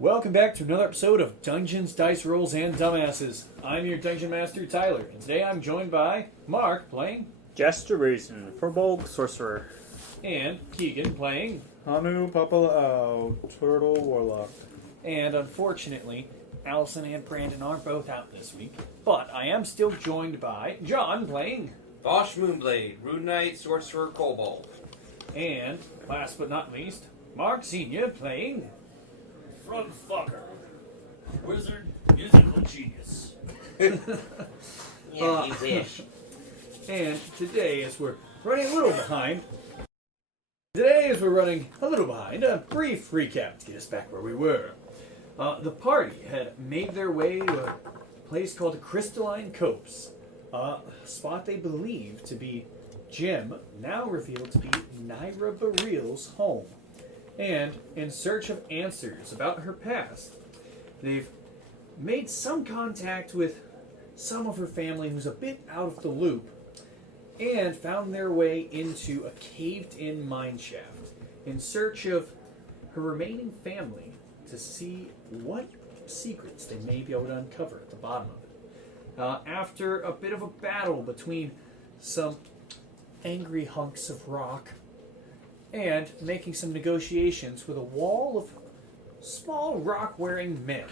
Welcome back to another episode of Dungeons, Dice Rolls, and Dumbasses. I'm your Dungeon Master, Tyler, and today I'm joined by Mark, playing... Jester Reason, Furbolg Sorcerer. And Keegan, playing... Hanu Papalao, Turtle Warlock. And unfortunately, Allison and Brandon are both out this week, but I am still joined by John, playing... Bosch Moonblade, Rune Knight, Sorcerer, Kobold. And, last but not least, Mark Sr., playing... Front fucker. Wizard, musical genius. Yeah, you wish. And today, as we're running a little behind, a brief recap to get us back where we were. The party had made their way to a place called Crystalline Copse, a spot they believed to be Jim, now revealed to be Naira Bareil's home. And in search of answers about her past, they've made some contact with some of her family who's a bit out of the loop, and found their way into a caved-in mine shaft in search of her remaining family to see what secrets they may be able to uncover at the bottom of it. After a bit of a battle between some angry hunks of rock and making some negotiations with a wall of small rock-wearing men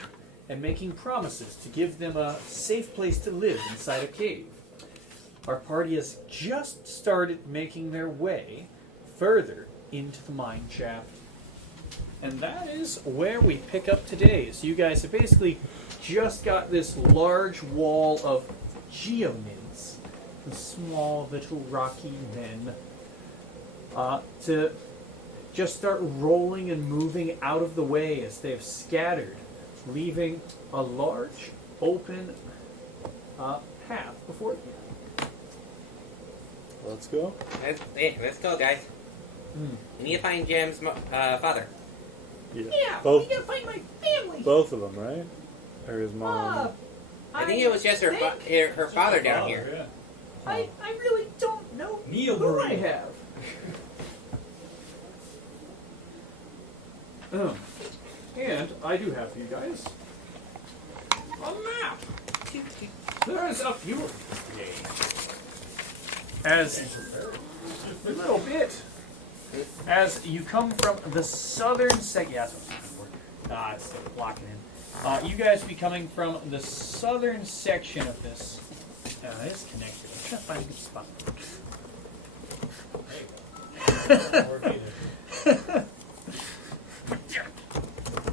and making promises to give them a safe place to live inside a cave, our party has just started making their way further into the mine shaft. And that is where we pick up today. So you guys have basically just got this large wall of geomins, the small little rocky men, to just start rolling and moving out of the way as they've scattered, leaving a large open path before you. Let's go. Let's go, guys. We need to find Jim's father. Yeah, Both, we gotta find my family. both of them, right? Or his mom? I think it was just her father down here. Yeah. I really don't know Neil who I Marie. have. And I do have for you guys a map. There's a few of these today. As a little bit, as you come from the southern section, yeah, that's what I'm looking for. It's still blocking in. You guys will be coming from the southern section of this. It's connected. I'm trying to find a good spot.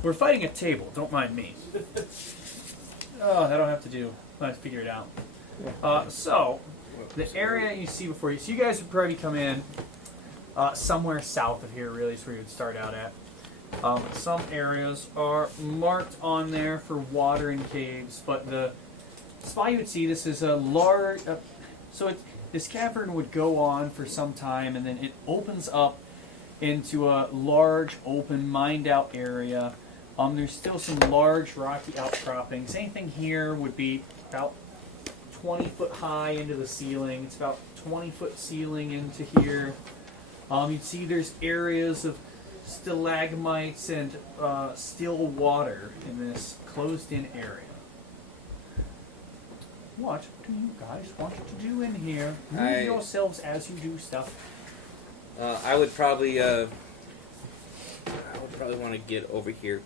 We're fighting a table. Don't mind me. Oh, I don't have to do. I have to figure it out. So, the area you see before you. So you guys would probably come in somewhere south of here. Really, is where you would start out at. Some areas are marked on there for water and caves, but the spot you would see, this is a large. This cavern would go on for some time, and then it opens up into a large, open, mined-out area. There's still some large rocky outcroppings. Anything here would be about 20 foot high into the ceiling. It's about 20-foot ceiling into here. You'd see there's areas of stalagmites and still water in this closed-in area. What do you guys want to do in here? Move yourselves as you do stuff. I would probably want to get over here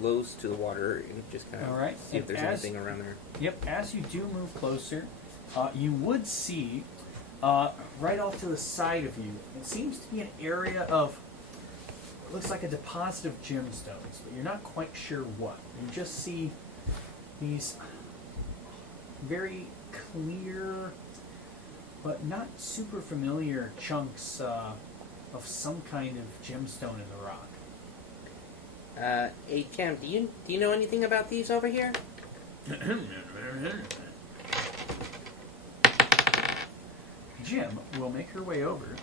close to the water and just kind of see if there's anything around there. Yep, as you do move closer, you would see right off to the side of you, it seems to be an area of, it looks like a deposit of gemstones, but you're not quite sure what. You just see these very clear, but not super familiar chunks of some kind of gemstone in the rock. Hey, Tim, do you know anything about these over here? Jim will make her way over,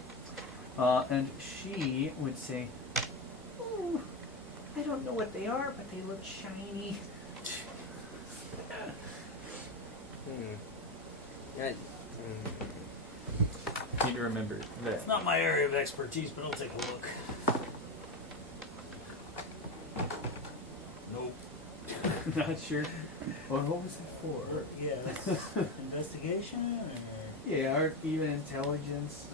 and she would say, "Oh, I don't know what they are, but they look shiny." Need to remember that. It's not my area of expertise, but I'll take a look. No Not sure. What was it for? Yes. Investigation or Yeah, or even intelligence.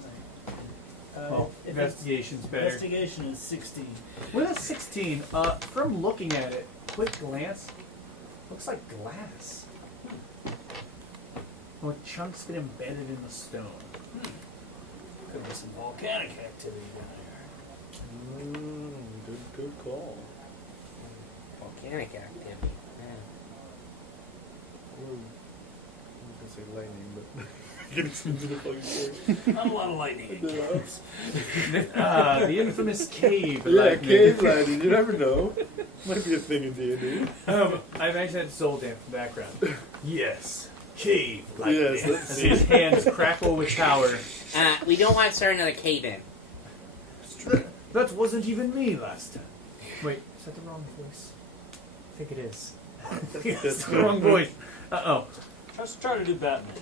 Well, if investigation's it's- better. Investigation is 16. With a 16, from looking at it, quick glance, looks like glass. Well, chunks get embedded in the stone. Could be some volcanic activity down Good call. Volcanic activity. I was gonna say lightning, but get into the fucking story. there. Not a lot of lightning in caves. The infamous cave. Yeah, lightning. cave lightning. You never know. Might be a thing in D&D. I've actually had soul damp in the background. Yes, cave lightning. Yes, let's As see. his hands crackle with power. We don't want to start another cave in. That wasn't even me last time. Wait, is that the wrong voice? I think it is. It's the wrong voice. Uh-oh. Let's try to do Batman.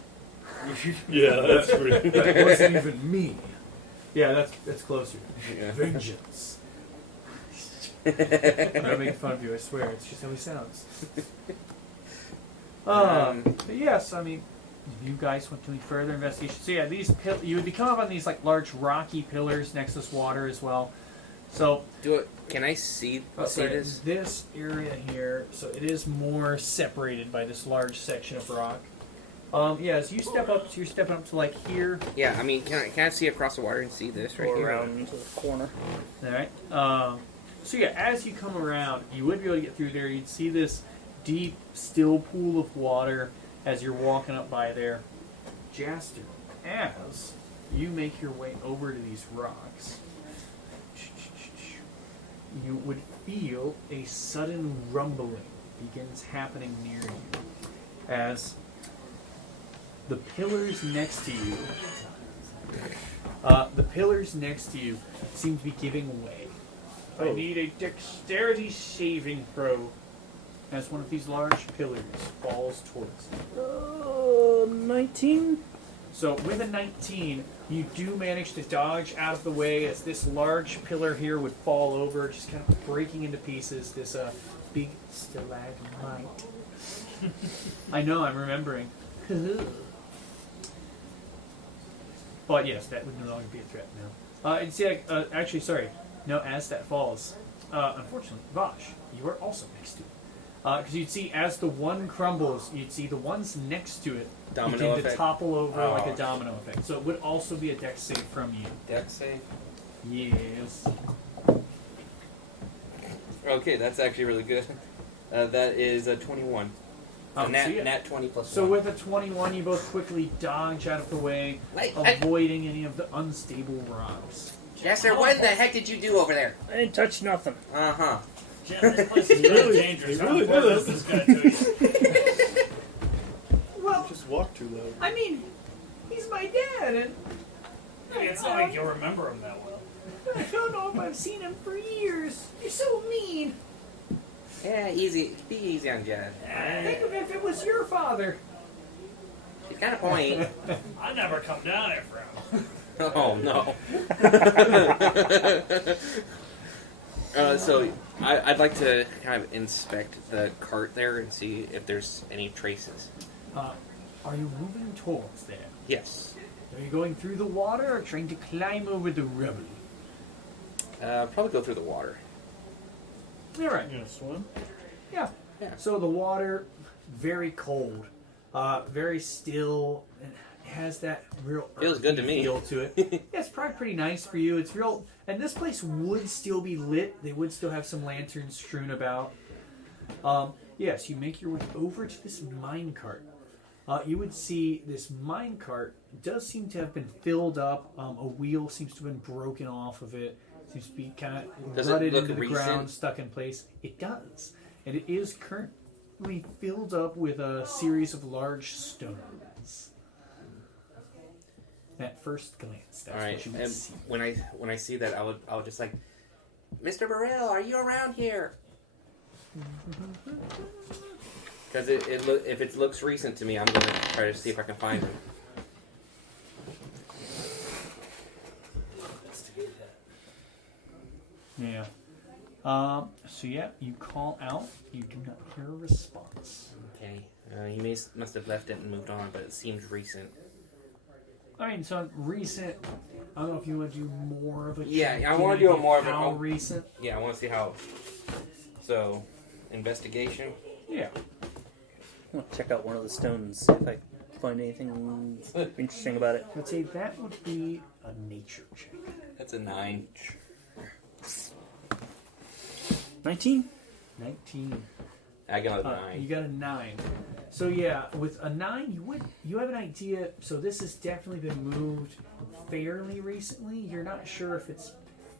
Yeah, that's pretty. That wasn't even me. Yeah, that's closer. Yeah. Vengeance. I'm not making fun of you, I swear. It's just how he sounds. But yes, I mean, if you guys want to do any further investigation. So yeah, these you would come up on these like large rocky pillars next to this water as well. So Can I see sorry, this? this area here, so it is more separated by this large section of rock. Yeah, as you step up, you're stepping up to like here. Yeah, I mean, can I see across the water and see this right Go here? around into the corner. All right. So yeah, as you come around, you would be able to get through there. You'd see this deep, still pool of water as you're walking up by there. Jaster, as you make your way over to these rocks, you would feel a sudden rumbling begins happening near you as the pillars next to you seem to be giving way. I Oh. need a dexterity saving throw as one of these large pillars falls towards you. 19? So with a 19, you do manage to dodge out of the way as this large pillar here would fall over, just kind of breaking into pieces this big stalagmite. I know, I'm remembering. But yes, that would no longer be a threat now. And see, actually, sorry. No, as that falls, unfortunately, Vosh, you are also next to it. Because you'd see as the one crumbles, you'd see the ones next to it Domino begin effect? to topple over like a Oh. domino effect. So it would also be a dex save from you. Dex save. Yes. Okay, that's actually really good. That is a 21. A nat, so yeah. nat 20 plus So 1. with a 21, you both quickly dodge out of the way, avoiding any of the unstable rocks. Jester, what in the heck did you do over there? I didn't touch nothing. Uh-huh. Jim, this place is really dangerous. he How really important did is this guy to you? Well, Just walk too loud. I mean, he's my dad, and It's not like you'll remember him that well. I don't know if I've seen him for years. You're so mean. Yeah, easy. Be easy on Jed. Think of if it was your father. She's got a point. I never come down here for him. Oh, no. So, I'd like to kind of inspect the cart there and see if there's any traces. Are you moving towards there? Yes. Are you going through the water or trying to climb over the rubble? Probably go through the water. All right. You gonna swim? Yeah. Yeah. So the water, very cold, very still, and has that real Feels good to earthy me. feel to it. Yeah, it's probably pretty nice for you. It's real, and this place would still be lit. They would still have some lanterns strewn about. Yes, you make your way over to this minecart. You would see this minecart does seem to have been filled up. A wheel seems to have been broken off of it. Seems to be kind of Does it rutted look into the recent? ground, stuck in place. It does. And it is currently filled up with a series of large stones. At first glance, that's All right. what you would And see. when I see that, I would just like, Mr. Burrell, are you around here? Because if it looks recent to me, I'm going to try to see if I can find him. Yeah. So yeah, you call out. You do not hear a response. Okay. He must have left it and moved on, but it seems recent. I mean, so recent. I don't know if you want to do more of a. Yeah, check I want to do more of it. How recent? Yeah, I want to see how. So, investigation. Yeah. I'll check out one of the stones, see if I find anything interesting about it. I'd say that would be a nature check. That's a 9. 19? 19. I got a 9. You got a 9. So yeah, with a 9, you have an idea. So this has definitely been moved fairly recently. You're not sure if it's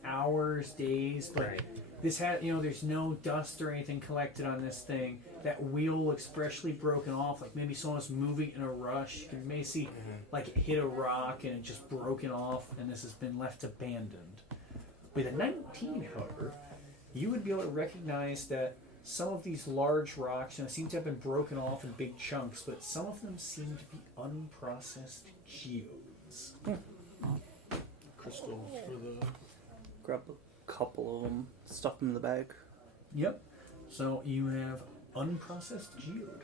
hours, days, but Right. this had there's no dust or anything collected on this thing. That wheel looks freshly broken off, like maybe someone's moving in a rush. You may see like it hit a rock and it just broken off, and this has been left abandoned. With a 19, however, you would be able to recognize that some of these large rocks seem to have been broken off in big chunks, but some of them seem to be unprocessed geodes. Crystals for the. Grab a couple of them, stuff them in the bag. Yep. So you have unprocessed geode.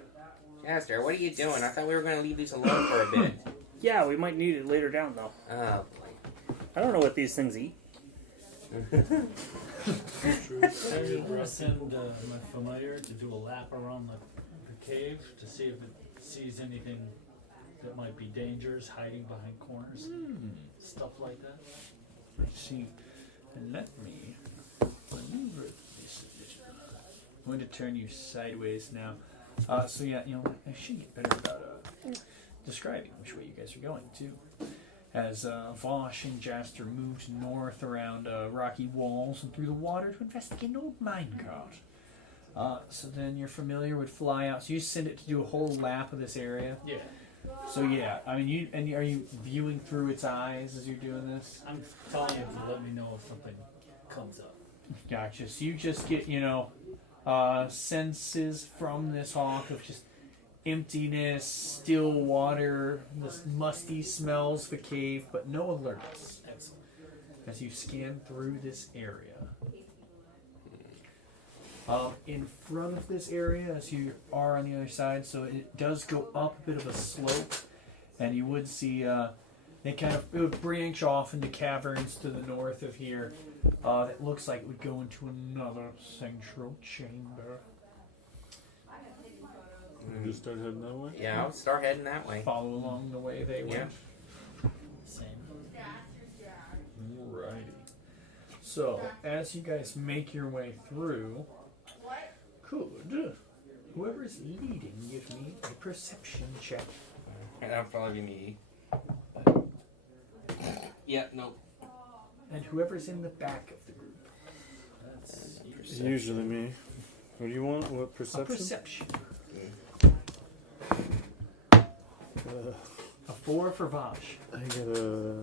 Jaster, what are you doing? I thought we were going to leave these alone for a bit. Yeah, we might need it later down, though. Oh, I don't know what these things eat. I want to send my familiar to do a lap around the cave to see if it sees anything that might be dangerous, hiding behind corners, stuff like that. I see. And let me maneuver this a little. I'm going to turn you sideways now. So yeah, I should get better about describing which way you guys are going too. As Vosh and Jaster moved north around rocky walls and through the water to investigate an old minecart. So then your familiar would fly out. So you send it to do a whole lap of this area. Yeah. So yeah, I mean, are you viewing through its eyes as you're doing this? I'm telling you to let me know if something comes up. Gotcha. So you just get, senses from this hawk of just emptiness, still water, this musty smells of a cave, but no alerts Excellent. as you scan through this area. In front of this area, as you are on the other side, so it does go up a bit of a slope, and you would see it would branch off into caverns to the north of here. That looks like it would go into another central chamber. Just start heading that way? yeah, I'll start heading that way. Follow along the way they went. Same. Alrighty. So, as you guys make your way through, could whoever's leading give me a perception check? And that'll probably be me. Yeah, no. And whoever's in the back of the group. That's Usually me. What do you want? What A perception? perception. Uh, A 4 for Vosh. I got a.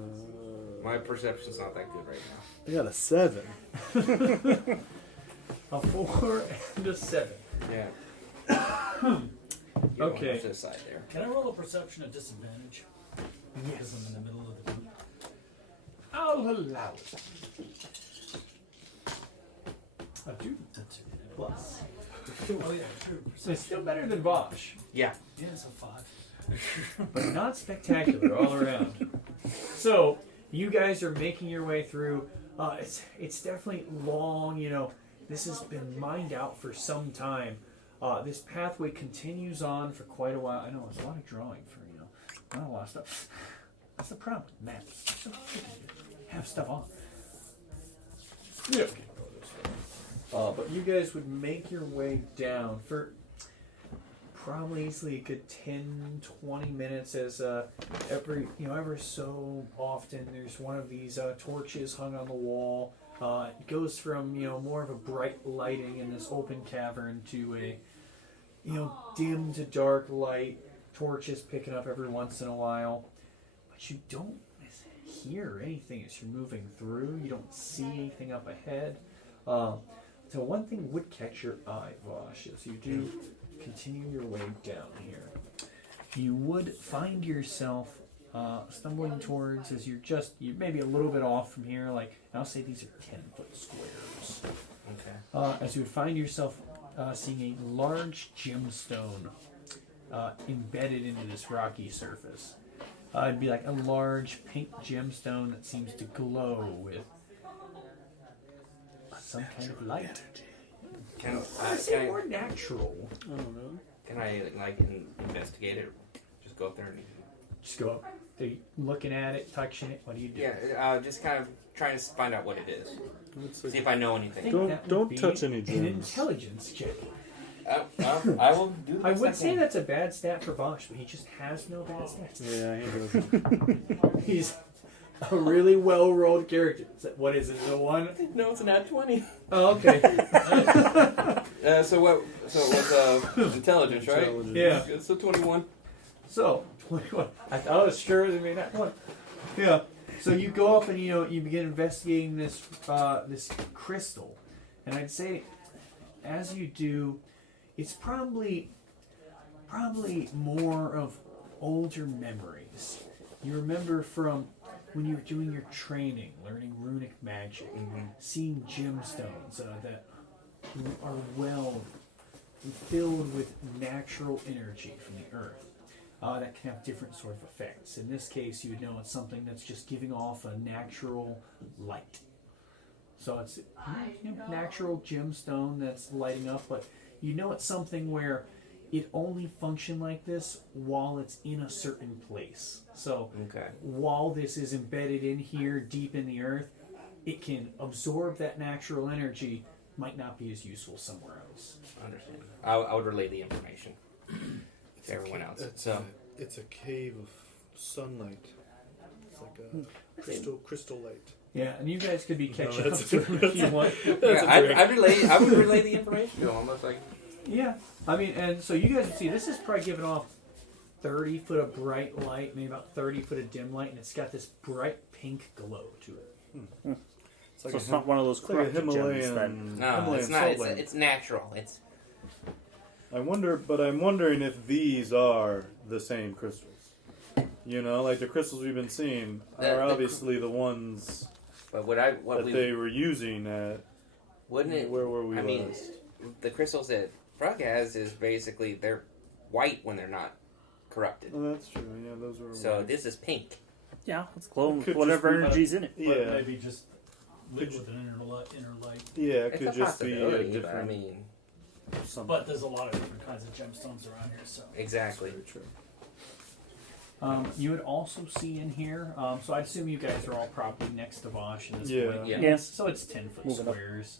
My perception's not that good right now. I got a 7. A 4 and a 7. Yeah. Okay. Off to the side there. Can I roll a perception at disadvantage? Because I'm in the middle of the group. I'll allow it. A 2 plus. Oh yeah, true. So it's still better than Vosh, Yeah. Yeah, it's a 5. but not spectacular all around. So you guys are making your way through. It's definitely long. This has been mined out for some time. This pathway continues on for quite a while. I know it's a lot of drawing for not a lot of stuff. That's the problem with maps. So tricky to have stuff on. Yeah. But you guys would make your way down for probably easily a good 10-20 minutes as ever so often there's one of these torches hung on the wall. It goes from more of a bright lighting in this open cavern to a dim to dark light, torches picking up every once in a while, but you don't hear anything as you're moving through. You don't see anything up ahead. So one thing would catch your eye, Vosh, as you do continue your way down here. You would find yourself stumbling towards, as you're maybe a little bit off from here, like I'll say these are 10-foot squares. As you would find yourself seeing a large gemstone embedded into this rocky surface. It'd be like a large pink gemstone that seems to glow with some kind of light. Can It's I more natural. I don't know. can I like investigate it? Just go up there and Just go up. Are you looking at it, touching it? What do you do? just kind of trying to find out what it is. Let's See see. if I know I anything. think Don't- that would don't be touch any an gems. intelligence check. I will do. The I best would say can. that's a bad stat for Vosh, but he just has no bad stats. Yeah, he does. He's a really well-rolled character. What is it? A 1? No, it's an at 20. Oh, okay. So what? So it was intelligence, right? Intelligence. Yeah. So 21. So 21. I thought it was sure as I made that one. Yeah. So you go up and you begin investigating this this crystal, and I'd say as you do, it's probably more of older memories. You remember from when you were doing your training, learning runic magic, seeing gemstones that are filled with natural energy from the earth. That can have different sort of effects. In this case, you would know it's something that's just giving off a natural light. So it's natural gemstone that's lighting up, but you know it's something where it only functions like this while it's in a certain place. So while this is embedded in here, deep in the earth, it can absorb that natural energy, might not be as useful somewhere else. Understand. I would relay the information to everyone else. It's a cave of sunlight. It's like a crystal light. Yeah, and you guys could be catching up that's- to it if you want. I would relay the information to them. Almost like Yeah, I mean, and so you guys can see this is probably giving off 30 foot of bright light, maybe about 30 foot of dim light, and it's got this bright pink glow to it. It's like So it's not one of those it's like a corrupted gems Himalayan. then. no, Himalayan it's not. salt It's, lamp. it's natural. It's I'm wondering if these are the same crystals. You know, like the crystals we've been seeing are obviously the ones but that they were using at. wouldn't it? Where were we I mean, last? the crystals that Frog has is basically they're white when they're not corrupted. Oh, that's true. Yeah, those were. So this is pink. Yeah, it's glowing It with could whatever just be- energy's in it. But Yeah. maybe just lit with an inner light. Yeah, it It's could a just be a possibility, but different. I mean, something. But there's a lot of different kinds of gemstones around here, so. exactly. Very true. You would also see in here, so I assume you guys are all probably next to Vosh in this Yeah. point. Yeah. Yes. So it's 10 foot Moving up. squares.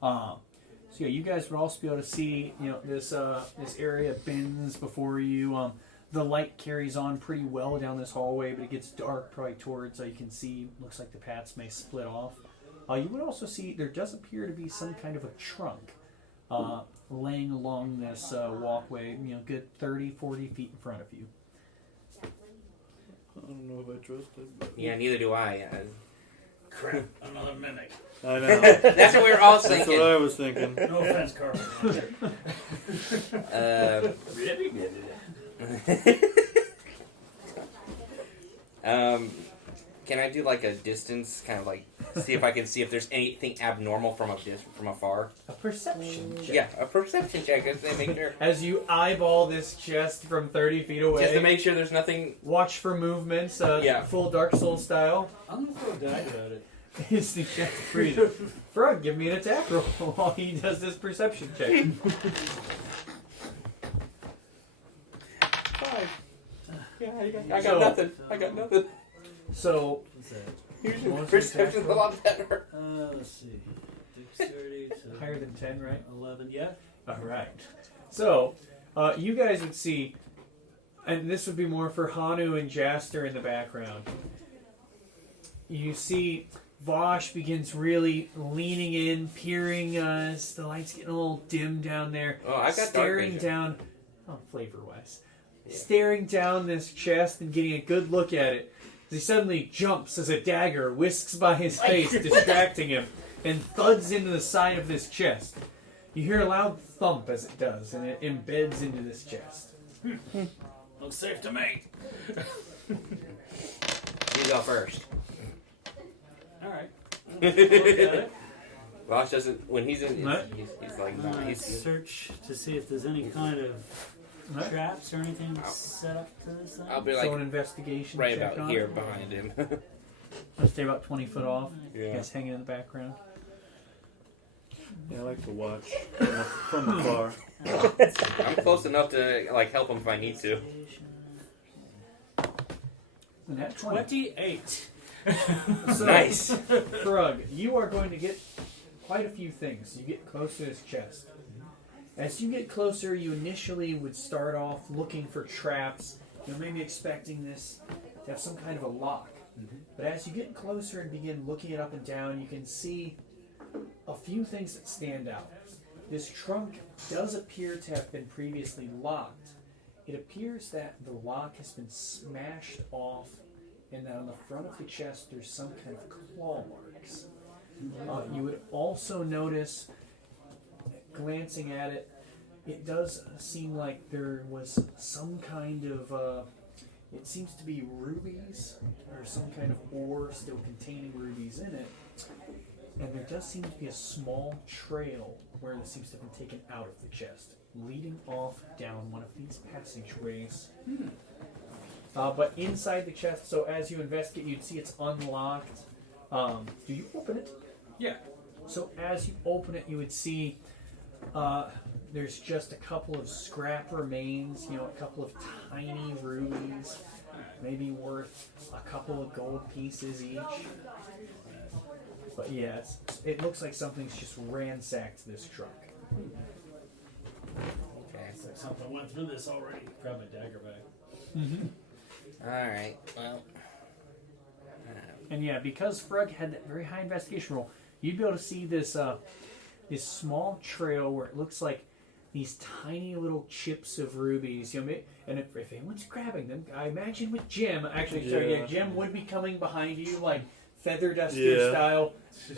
So yeah, you guys would also be able to see, this this area bends before you. The light carries on pretty well down this hallway, but it gets dark probably towards. You can see, looks like the paths may split off. You would also see there does appear to be some kind of a trunk laying along this walkway. Good 30, 40 feet in front of you. I don't know if I trust it. But Yeah, neither do I. Crap, another mimic. I know. That's what we were all That's what thinking. I was thinking. No offense, Carl. Can I do like a distance, kind of like see if I can see if there's anything abnormal from afar? A perception check. Yeah, a perception check just to make sure. As you eyeball this chest from 30 feet away, Just to make sure there's nothing. watch for movements, Yeah. full Dark Soul style. I'm gonna throw a dagger at it. Instant check to freeze it. Frog, give me an attack roll while he does this perception check. 5. Yeah, I got So- nothing. I got nothing. So, What's that? Usually What's perception's your a lot better. Let's see. Dexterity to higher than 10, right? 11. Yeah. Alright. So, you guys would see, and this would be more for Hanu and Jaster in the background. You see Vosh begins really leaning in, peering, as the light's getting a little dim down there. Oh, I've got dark staring vision. down, flavor-wise. Yeah. Staring down this chest and getting a good look at it. He suddenly jumps as a dagger whisks by his face, distracting him, and thuds into the side of this chest. You hear a loud thump as it does, and it embeds into this chest. Looks safe to me. You go first. All right. Look at it. Vosh doesn't. When he's in, What? he's like, no, he's. Search to see if there's any kind of What? traps or anything set up to this thing. I'll be So like an investigation right check about on here it. behind him. Let's stay about 20 foot off. Yeah. Guys hanging in the background. Yeah, I like to watch from afar. I'm close enough to like help him if I need to. And that 20. 28. So, Nice. Thrug, you are going to get quite a few things. You get close to his chest. As you get closer, you initially would start off looking for traps. You're maybe expecting this to have some kind of a lock. But as you get closer and begin looking it up and down, you can see a few things that stand out. This trunk does appear to have been previously locked. It appears that the lock has been smashed off, and that on the front of the chest there's some kind of claw marks. You would also notice, glancing at it, it does seem like there was some kind of, it seems to be rubies, or some kind of ore still containing rubies in it. And there does seem to be a small trail where this seems to have been taken out of the chest, leading off down one of these passageways. But inside the chest, so as you investigate, you'd see it's unlocked. Do you open it? Yeah. So as you open it, you would see there's just a couple of scrap remains, a couple of tiny rubies, maybe worth a couple of gold pieces each. But yeah, it looks like something's just ransacked this trunk. Okay. It's like something went through this already. Grab my dagger back. Mm-hmm. All right. Well. And yeah, because Frug had that very high investigation roll, you'd be able to see this this small trail where it looks like these tiny little chips of rubies. And if anyone's grabbing them, I imagine with Jim, Jim would be coming behind you like feather duster style.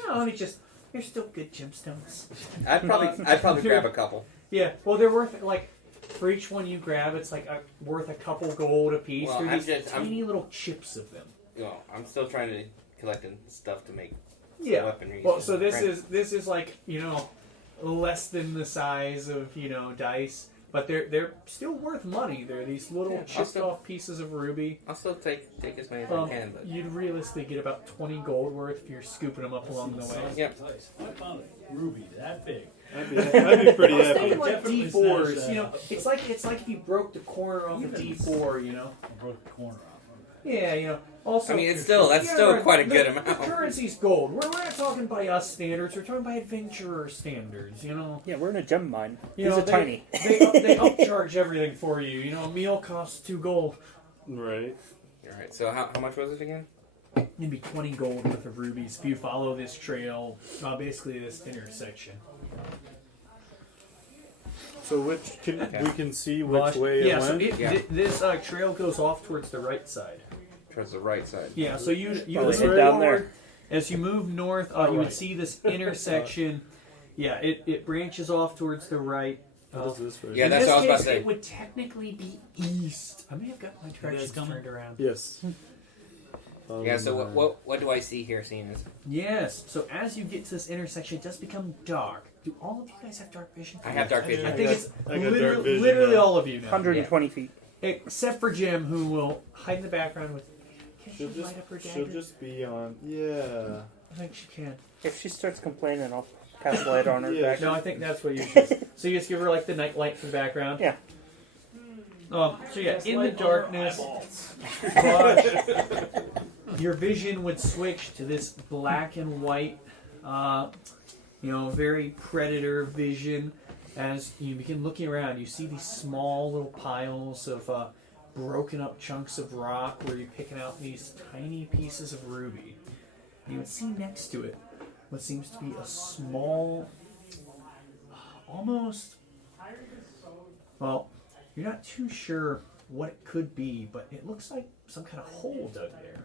No, let me just. They're still good gemstones. I'd probably grab a couple. Yeah, well, they're worth for each one you grab, it's like worth a couple gold a piece. Well, They're these tiny little chips of them. I'm still trying to collect stuff to make weaponry. Well, so this is like less than the size of dice, but they're still worth money. They're these little chipped off pieces of ruby. I'll still take as many as I can. But you'd realistically get about 20 gold worth if you're scooping them up along the way. Yep. I found a ruby that big. I'd be pretty happy. Thinking like Definitely D4s, snatch it's like if you broke the corner off a D4, I broke the corner off. Yeah, Also, I mean, that's still quite a good amount. The currency's gold. We're not talking by us standards. We're talking by adventurer standards. Yeah, we're in a gem mine. These These are tiny. They upcharge everything for you. A meal costs 2 gold. Right. All right. So how much was it again? It'd be 20 gold worth of rubies if you follow this trail, basically this intersection. So we can see which way it went? This trail goes off towards the right side. Towards the right side. Yeah, so you Probably move head down there. As you move north, you would see this intersection. Yeah, it branches off towards the right. What is this right Yeah, In that's this what I was about case, to say. it would technically be east. I may have got my directions coming? turned around. Yes. Yeah. So what do I see here? Seeing this, Yes. So as you get to this intersection, it does become dark. Do all of you guys have dark vision? I have dark vision. I think it's I got dark vision literally now. all of you now. 120 feet. Except for Jim, who will hide in the background with. Can She'll she light up her she'll dagger? just be on. Yeah. I think she can. If she starts complaining, I'll cast light on her Yeah. back. No, I think that's what you should. So you just give her like the night light for the background. Yeah. So yeah, in the Light on her darkness, eyeballs. your vision would switch to this black and white, very predator vision. As you begin looking around, you see these small little piles of broken up chunks of rock where you're picking out these tiny pieces of ruby. And you would see next to it what seems to be a small, almost, well, you're not too sure what it could be, but it looks like some kind of hole dug there.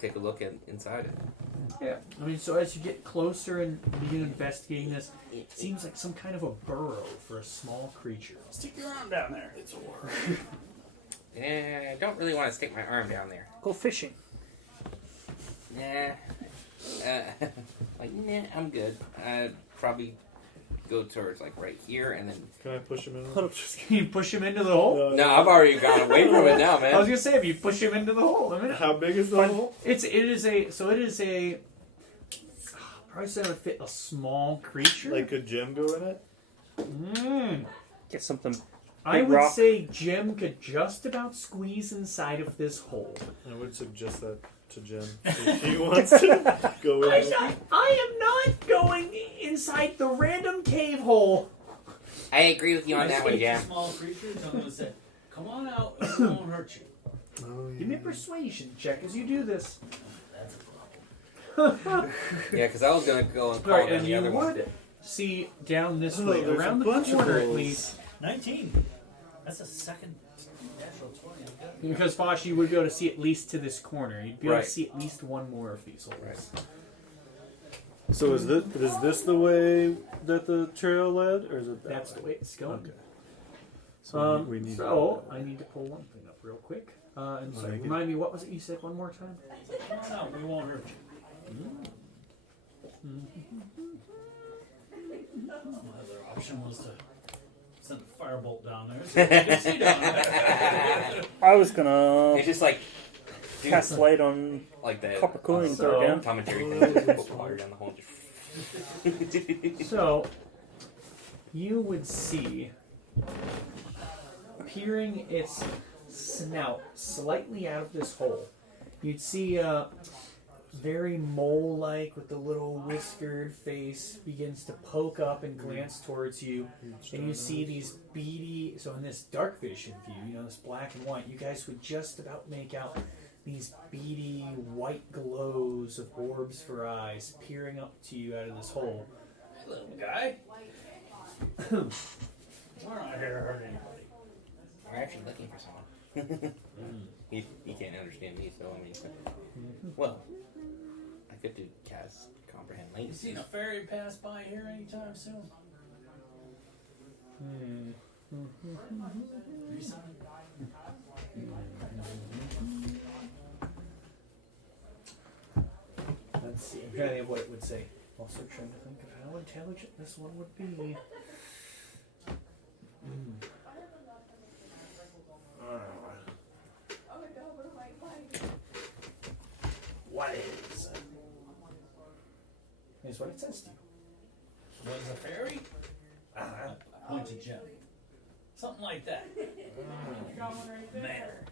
Take a look inside it. Yeah, I mean, so as you get closer and begin investigating this, it seems like some kind of a burrow for a small creature. Stick your arm down there. It's a war. Yeah, I don't really want to stick my arm down there. Go fishing. Nah, I'm good. I'd probably go towards like right here and then. Can I push him in? Can you push him into the hole? No, I've already gone away from it now, man. I was gonna say if you push him into the hole, I mean, How big is the hole? it is a probably going to fit a small creature. Like, could Jim go in it? Get something. I big would rock. say Jim could just about squeeze inside of this hole. I would suggest that to Jim if he wants to go in. I am not going inside the random cave hole. I agree with you on that one, Jam. Small creatures, I'm going to say, come on out, it won't hurt you. Oh, yeah. Give me a persuasion check as you do this. That's a problem. Yeah, because I was gonna go and call Right, down and the you other one. would see down this Oh, way, there's around a the bunch of corner at holes. least. 19. That's a second natural 20. I've got it. Because Fosh, you would be able to see at least to this corner. You'd be able Right. to see at least one more of these holes. Right. So is this the way that the trail led, or is it that That's way? the way it's going. Okay. So we need. So I need to pull one thing up real quick. And sorry, thank you. remind me, what was it you said one more time? Come on out, we won't hurt you. My other option was to send a firebolt down there so you can see down there. I was gonna It's just like dude, cast light on like that copper coin and so- throw it down. commentary thing. Just put water down the hole. So you would see peering its snout slightly out of this hole. You'd see very mole-like with the little whiskered face begins to poke up and glance towards you, and you see these beady. So in this dark vision view, you know, this black and white, you guys would just about make out these beady white glows of orbs for eyes peering up to you out of this hole. Hey, little guy. We're not here to hurt anybody. We're actually looking for someone. he can't understand me, so I mean, well, I could do cast comprehend You language. seen a fairy pass by here anytime soon? Recently? Let's see. I'm trying to think of what it would say. Also trying to think of how intelligent this one would be. What is? Here's what it says to you. What is a fairy? Uh-huh. I point to Jim. Something like that. Manner.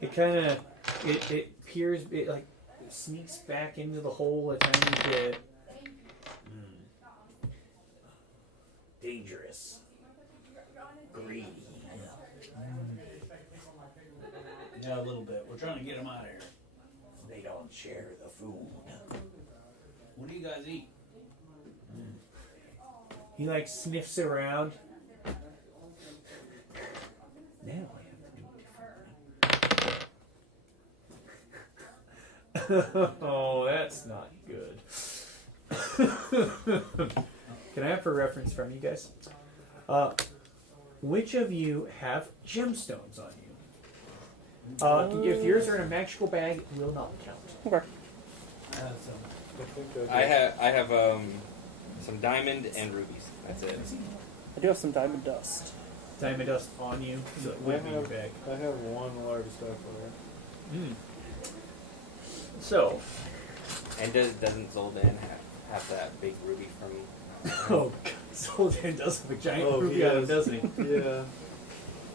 It kind of it peers, it like sneaks back into the hole a tiny bit. Dangerous, greedy. Yeah, a little bit. We're trying to get him out of here. They don't share the food. What do you guys eat? He like sniffs around. Now I have to do it differently. Oh, that's not good. Can I have for reference from you guys? Which of you have gemstones on you? If yours are in a magical bag, it will not count. Okay. I have some diamond and rubies. That's it. I do have some diamond dust. Diamond dust on you, so it would be in your bag. I have one large sapphire. So, And doesn't Zoldan have that big ruby from? oh, God, Zoltan does have a giant Oh, ruby he on him, has. doesn't he? Yeah.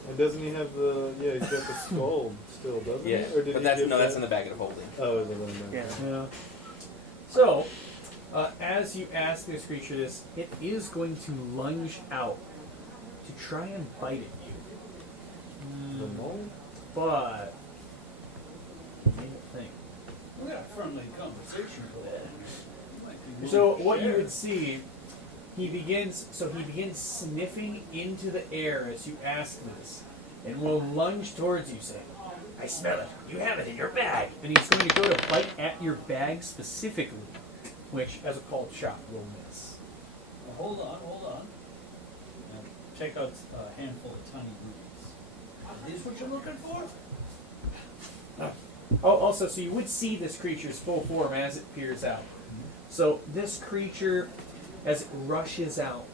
And doesn't he have the? Yeah, he's got the skull still, doesn't Yeah, he? Or did but he that's give no, that's that? in the bag of holding. Oh, is it in there? Yeah. Yeah. So, as you ask this creature this, it is going to lunge out to try and bite at you. The mole? But, make it think. We got a friendly conversation for that. So what you would see, he begins sniffing into the air as you ask this, and will lunge towards you, saying, "I smell it. You have it in your bag." And he's going to go to bite at your bag specifically, which, as a called shot, will miss. Well, hold on. Now, take out a handful of tiny rubies. Are these what you're looking for? Oh, also, so you would see this creature's full form as it peers out. So this creature, as it rushes out,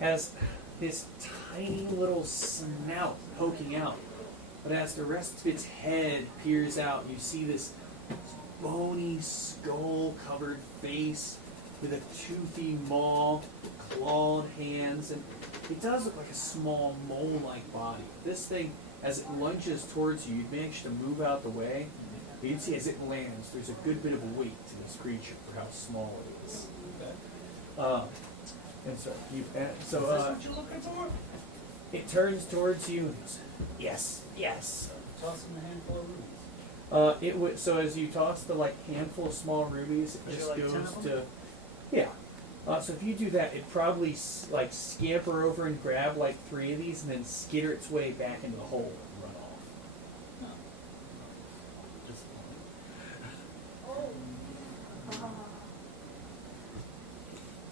has this tiny little snout poking out. But as the rest of its head peers out, you see this bony, skull-covered face with a toothy maw, clawed hands, and it does look like a small mole-like body. This thing, as it lunges towards you, you'd manage to move out the way. You can see as it lands, there's a good bit of weight to this creature for how small it is. And so, Is this what you're looking for? it turns towards you and says, yes, yes. Toss him a handful of rubies. It would. So as you toss the handful of small rubies, it Is just there, like, 10 goes of to, yeah. So if you do that, it probably scamper over and grab 3 of these, and then skitter its way back into the hole and run off. Just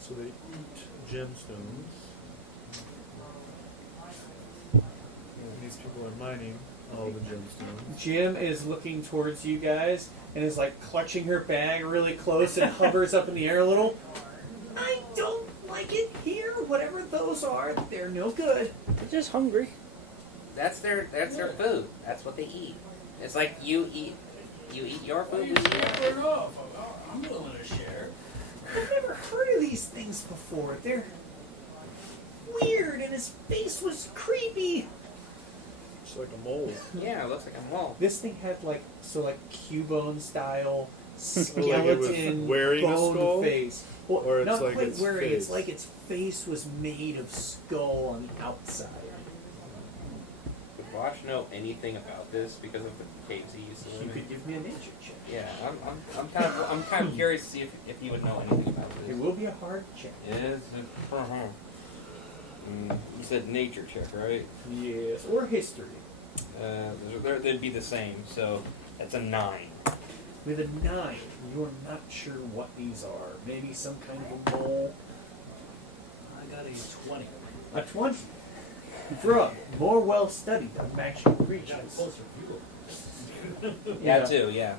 So they eat gemstones. And these people are mining all the gemstones. Jim is looking towards you guys and is clutching her bag really close and hovers up in the air a little. I don't like it here. Whatever those are, they're no good. They're just hungry. That's their food. That's what they eat. It's like you eat your Oh, food. you scampered off. I'm willing to share. I've never heard of these things before. They're weird, and his face was creepy. It's like a mole. Yeah, it looks like a mole. This thing had Cubone style Like it was skeleton wearing a bone skull? face. Well, Or it's not like quite its wearing. face? It's like its face was made of skull on the outside. Would Wash know anything about this because of the caves he used to live You in? could give me a nature check. Yeah, I'm kind of curious to see if he would know anything about It this. will be a hard check. Is you said nature check, right? Yes, or history. They'd be the same. So that's a 9. With a 9, you're not sure what these are. Maybe some kind of a mole. I got a 20. A 20. Frog, more well studied than magical Got a creatures. closer view of it. Yeah, too. Yeah.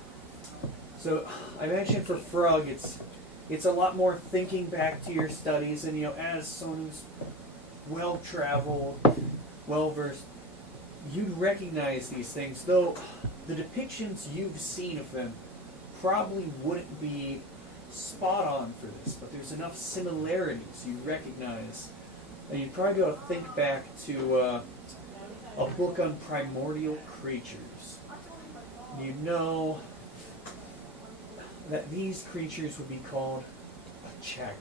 So I mentioned for Frog, it's a lot more thinking back to your studies, and as someone who's well traveled, well versed, you'd recognize these things. Though the depictions you've seen of them probably wouldn't be spot on for this, but there's enough similarities you recognize, and you'd probably be able to think back to a book on primordial creatures. You know that these creatures would be called a chakra.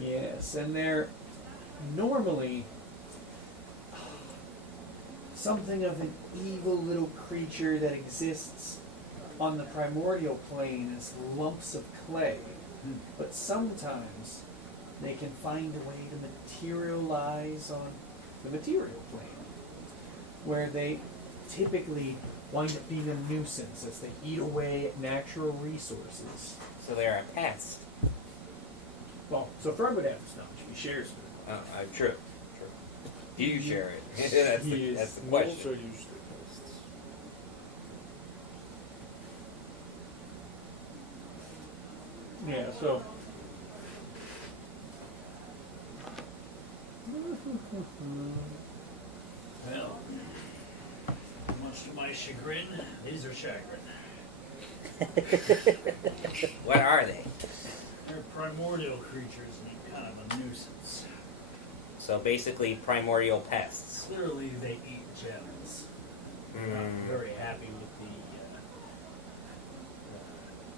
Yes, and they're normally something of an evil little creature that exists on the primordial plane as lumps of clay. But sometimes they can find a way to materialize on the material plane, where they typically wind up being a nuisance as they eat away at natural resources. So they're a pest. Well, so Frog would have this knowledge. He shares with it. True. Do you share it? that's the Moles question. are usually pests. Yeah, so. Well, much to my chagrin, these are chagrin. What are they? They're primordial creatures and kind of a nuisance. So basically, primordial pests. Clearly, they eat gems. I'm not very happy with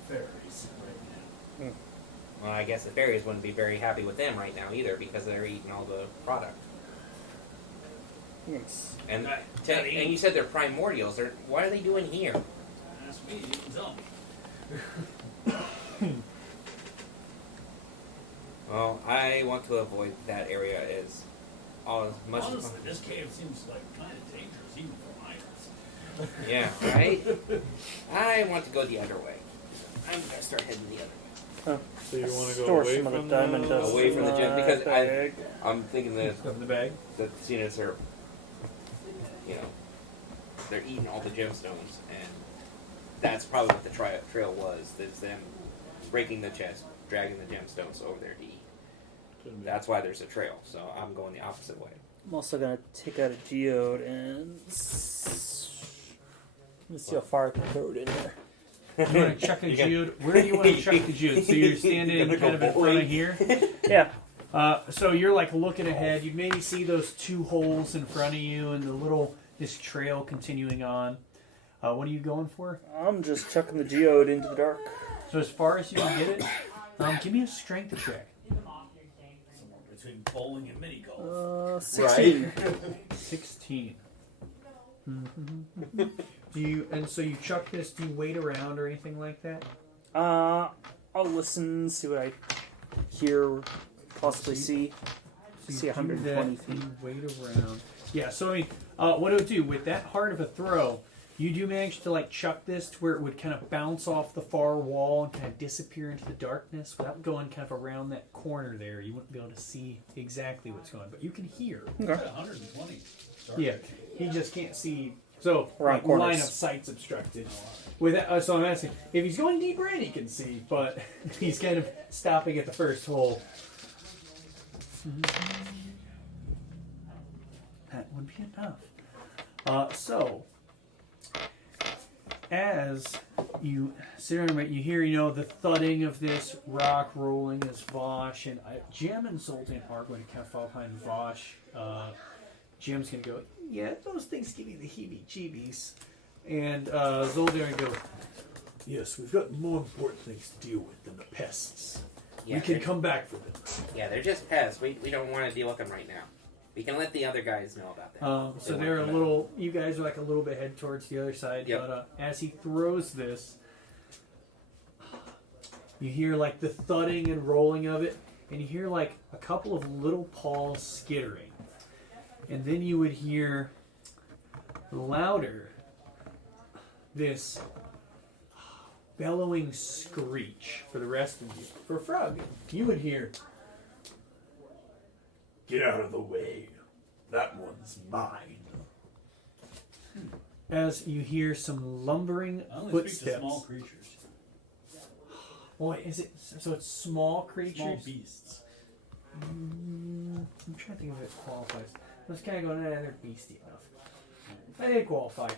the fairies right now. Well, I guess the fairies wouldn't be very happy with them right now either because they're eating all the product. Yes. And Right. and you said they're primordials. What are they doing here? Ask me, you can tell me. Well, I want to avoid that area as much as Honestly, this cave seems like kind of dangerous, even for miners. Yeah, right? I want to go the other way. I'm going to start heading the other way. So you want to go Store away some of from the diamond dust Away from the gym, because I- bag. I'm thinking that Stuff in the bag. seeing as they're, they're eating all the gemstones, and that's probably what the trail was. That's them breaking the chest, dragging the gemstones over there to eat. That's why there's a trail. So I'm going the opposite way. I'm also gonna take out a geode and let's see how far I can throw it in there. You want to chuck a geode? Where do you want to chuck the geode? So you're standing kind of in front of here? Yeah. So you're like looking ahead. You maybe see those two holes in front of you and this trail continuing on. What are you going for? I'm just chucking the geode into the dark. So as far as you can get it, give me a strength check. Somewhere between bowling and mini golf. 16. 16. So you chuck this, do you wait around or anything like that? I'll listen, see what I hear, possibly see. So See you do 120 that, feet. you wait around. Yeah, so I mean, what it would do, with that hard of a throw, you do manage to like chuck this to where it would kind of bounce off the far wall and kind of disappear into the darkness without going kind of around that corner there. You wouldn't be able to see exactly what's going on, but you can hear. Okay. 120. Yeah, he just can't see. So Around like, corners. line of sight's obstructed. With that, so I'm asking if he's going deeper in, he can see, but he's kind of stopping at the first hole. That would be enough. So as you sit around, you hear the thudding of this rock rolling as Vosh and Jim and Zoltan are going to kind of follow behind Vosh. Jim's going to go, yeah, those things give you the heebie-jeebies. And Zoltan going to go, yes, we've got more important things to deal with than the pests. Yeah, we can they're- come back for them. Yeah, they're just pests. We don't want to deal with them right now. We can let the other guys know about that. If So they they're a wanna come little, you guys are like a little bit head towards the other side, Yep. but as he throws this, you hear like the thudding and rolling of it, and you hear like a couple of little paws skittering. And then you would hear louder this bellowing screech for the rest of you. For Frog, you would hear, get out of the way. That one's mine. As you hear some lumbering I only footsteps. speak to small creatures. Boy, is it so? It's small creatures. Small beasts. I'm trying to think if it qualifies. I was kind of going, they're beastie enough. I didn't qualify.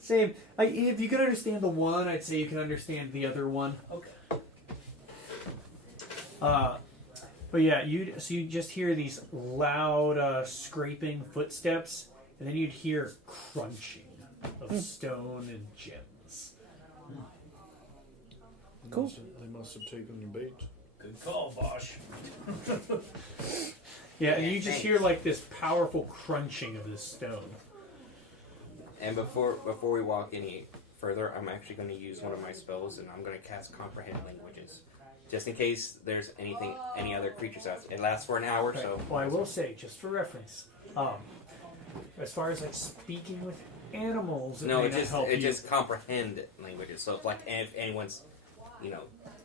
Same. If you can understand the one, I'd say you can understand the other one. Okay. But yeah, you just hear these loud scraping footsteps, and then you'd hear crunching of stone and gems. Cool. They must have taken your bait. Good call, Bosch. Yeah, and you just hear like this powerful crunching of this stone. And before we walk any further, I'm actually going to use one of my spells, and I'm going to cast Comprehend Languages. Just in case there's any other creatures out there. It lasts for an hour, Right. so... Well, I will say, just for reference, as far as like speaking with animals, No, may it not just help you. comprehend languages. So if anyone's,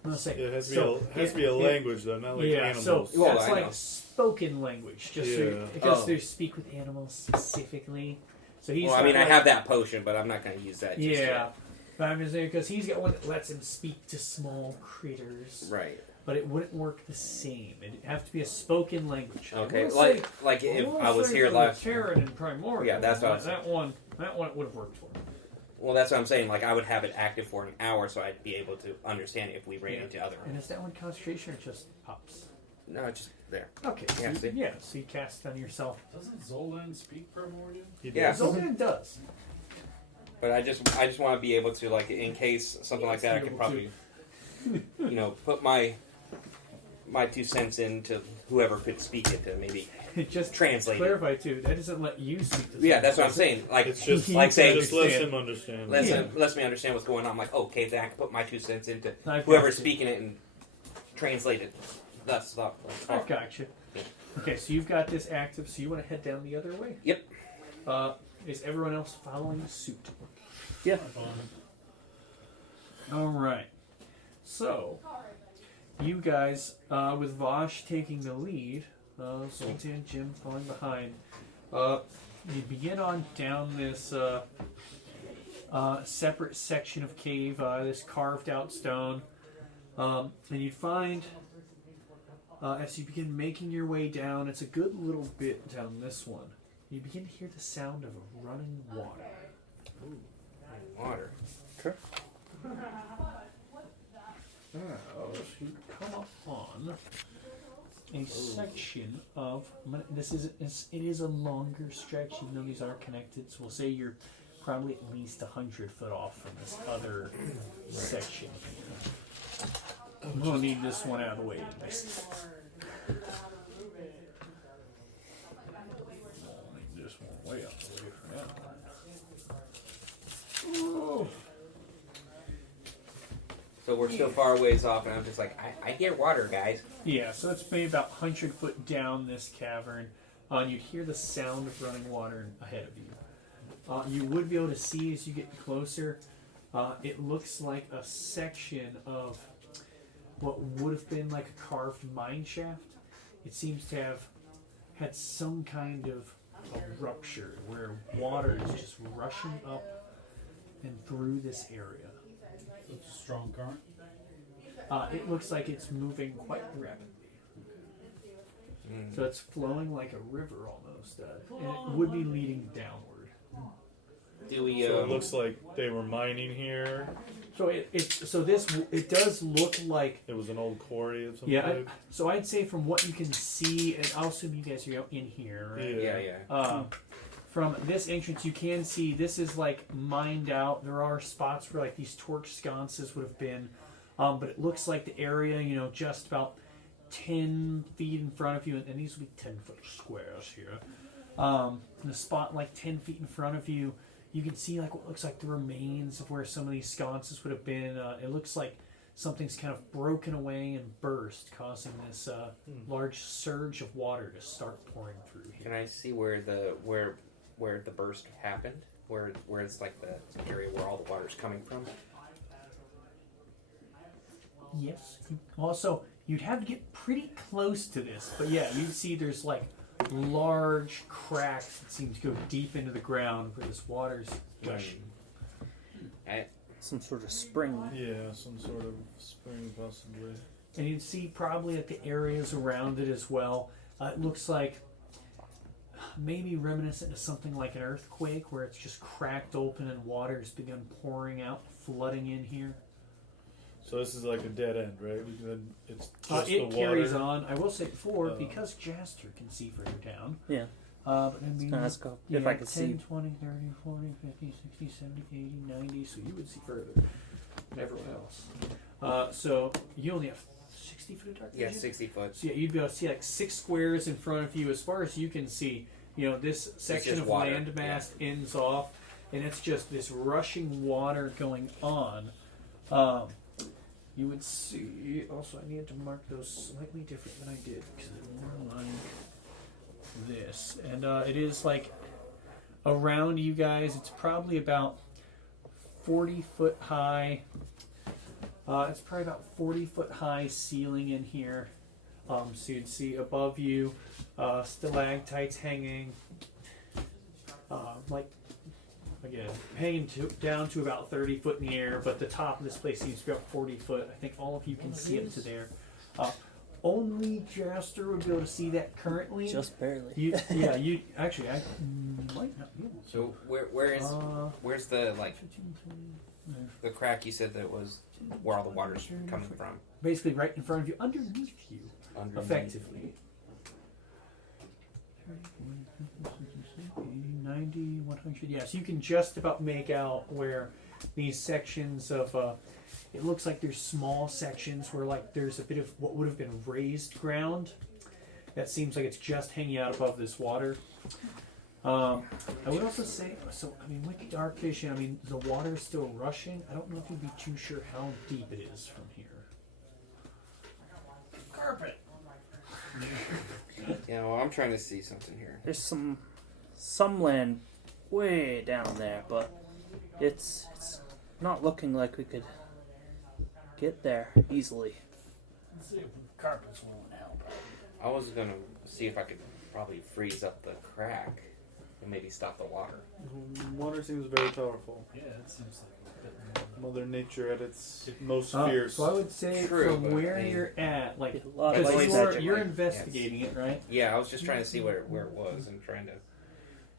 I'll say, Yeah, it has to so, be a language though, not like yeah, animals. so Well, that's I like know. spoken language, just so Yeah. because Oh. they speak with animals specifically. So he's well, I got, mean, I like- have that potion, but I'm not going to use that. Just Yeah, yet. but I'm just saying because he's got one that lets him speak to small critters, Right. but it wouldn't work the same. It'd have to be a spoken language. I Okay. will Like say- if will I was say here for last. the Terran and Primordial, Yeah, that's what I was that one it would have worked for him. Well, that's what I'm saying. Like I would have it active for an hour, so I'd be able to understand if we ran Yeah. into other. And is that one concentration or just pops? No, it's just there. Okay, so Yeah, see? so you cast on yourself. Doesn't Zoldan speak Primordial? He Yeah. does. Zoltan does. But I just want to be able to, like, in case something like that, I could probably, put my 2 cents into whoever could speak it to maybe Just translate it. clarify too. That doesn't let you speak to. Yeah, that's what I'm saying. Like, It's just like saying, just lets him understand. lets me understand what's going on. I'm like, okay, then I can put my 2 cents into I've whoever's got you. speaking it and translate it. That's the I've got you. Okay, so you've got this active. So you want to head down the other way. Yep. Is everyone else following suit? Yeah. All right. So you guys, with Vosh taking the lead, Zoltan and Jim falling behind, you begin on down this separate section of cave, this carved out stone. And you'd find, as you begin making your way down, it's a good little bit down this one, you begin to hear the sound of running water. Ooh, water. Sure. You come upon a section of, it is a longer stretch, even though these aren't connected, so we'll say you're probably at least 100 foot off from this other section here. I'm going to need this one out of the way. I'll need this one way out the way for now. Ooh. So we're still far ways off, and I'm just like, I hear water, guys. Yeah, so it's maybe about 100 foot down this cavern. And you'd hear the sound of running water ahead of you. You would be able to see as you get closer. It looks like a section of what would have been like a carved mine shaft. It seems to have had some kind of a rupture where water is just rushing up and through this area. It's a strong current. It looks like it's moving quite rapidly. So it's flowing like a river almost, and it would be leading downward. Do we? So it looks like they were mining here. So it does look like It was an old quarry of some yeah. type. So I'd say from what you can see, and I'll assume you guys are in here, right? Yeah. From this entrance, you can see this is like mined out. There are spots where like these torch sconces would have been, but it looks like the area, just about 10 feet in front of you, and these would be 10-foot squares here. The spot like 10 feet in front of you, you can see like what looks like the remains of where some of these sconces would have been. It looks like something's kind of broken away and burst, causing this large surge of water to start pouring through here. Can I see where the burst happened? Where it's like the area where all the water's coming from? Yes. Also, you'd have to get pretty close to this, but yeah, you'd see there's like large cracks that seem to go deep into the ground where this water's gushing. Some sort of spring. Yeah, some sort of spring possibly. And you'd see probably at the areas around it as well. It looks like maybe reminiscent of something like an earthquake where it's just cracked open and water's begun pouring out, flooding in here. So this is like a dead end, right? It's just the It water. carries on. I will say before, because Jaster can see further down. Yeah. But I mean, Let's go. If I could 10, see. 20, 30, 40, 50, 60, 70, 80, 90, so you would see further than everyone else. So you only have 60 foot of dark vision? Yeah, 60 foot. So yeah, you'd be able to see like 6 squares in front of you. As far as you can see, this section just of water. landmass ends off, and it's just this rushing water going on. You would see, also I needed to mark those slightly different than I did, because they're more like this. And it is like around you guys, it's probably about 40 foot high. It's probably about 40 foot high ceiling in here. So you'd see above you stalactites hanging, again, hanging down to about 30 foot in the air, but the top of this place seems to be about 40 foot. I think all of you can see up to there. Only Jaster would be able to see that currently. Just barely. You actually, I might not be able to. So where's the the crack you said that was where all the water's coming from? Basically right in front of you, underneath you, effectively. 90, 100, yeah, so you can just about make out where these sections of, it looks like there's small sections where like there's a bit of what would have been raised ground that seems like it's just hanging out above this water. I would also say, so I mean with dark vision, I mean the water is still rushing. I don't know if you'd be too sure how deep it is from here. Carpet. Yeah, well, I'm trying to see something here. There's some land way down there, but it's not looking like we could get there easily. Let's see if the carpets won't help. I was gonna see if I could probably freeze up the crack. and maybe stop the water. Water seems very powerful. Yeah, it seems like a bit more. Mother Nature at its most fierce. So I would say True, from but where I mean- you're at, like, A lot of It's because like light that, you're like, investigating it, right? Yeah, I was just trying to see where it was and trying to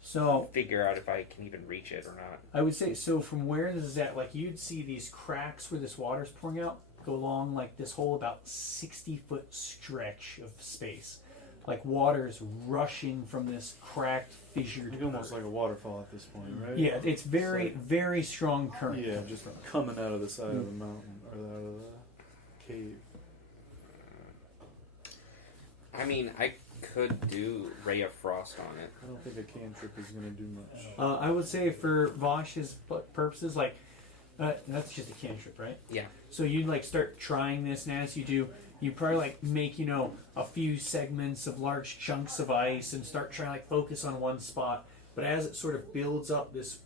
So figure out if I can even reach it or not. I would say, so from where this is at, like, you'd see these cracks where this water's pouring out go along, like, this whole about 60-foot stretch of space. Like, water's rushing from this cracked, fissured It's almost earth. like a waterfall at this point, right? Yeah, it's very, It's like- very strong current. Yeah, coming just from it. coming out of the side of the mountain or out of the cave. I mean, I could do Ray of Frost on it. I don't think a cantrip is going to do much. I would say for Vosh's purposes, like, that's just a cantrip, right? Yeah. So you'd like start trying this, and as you do, you probably like make a few segments of large chunks of ice and start trying to like focus on one spot. But as it sort of builds up, this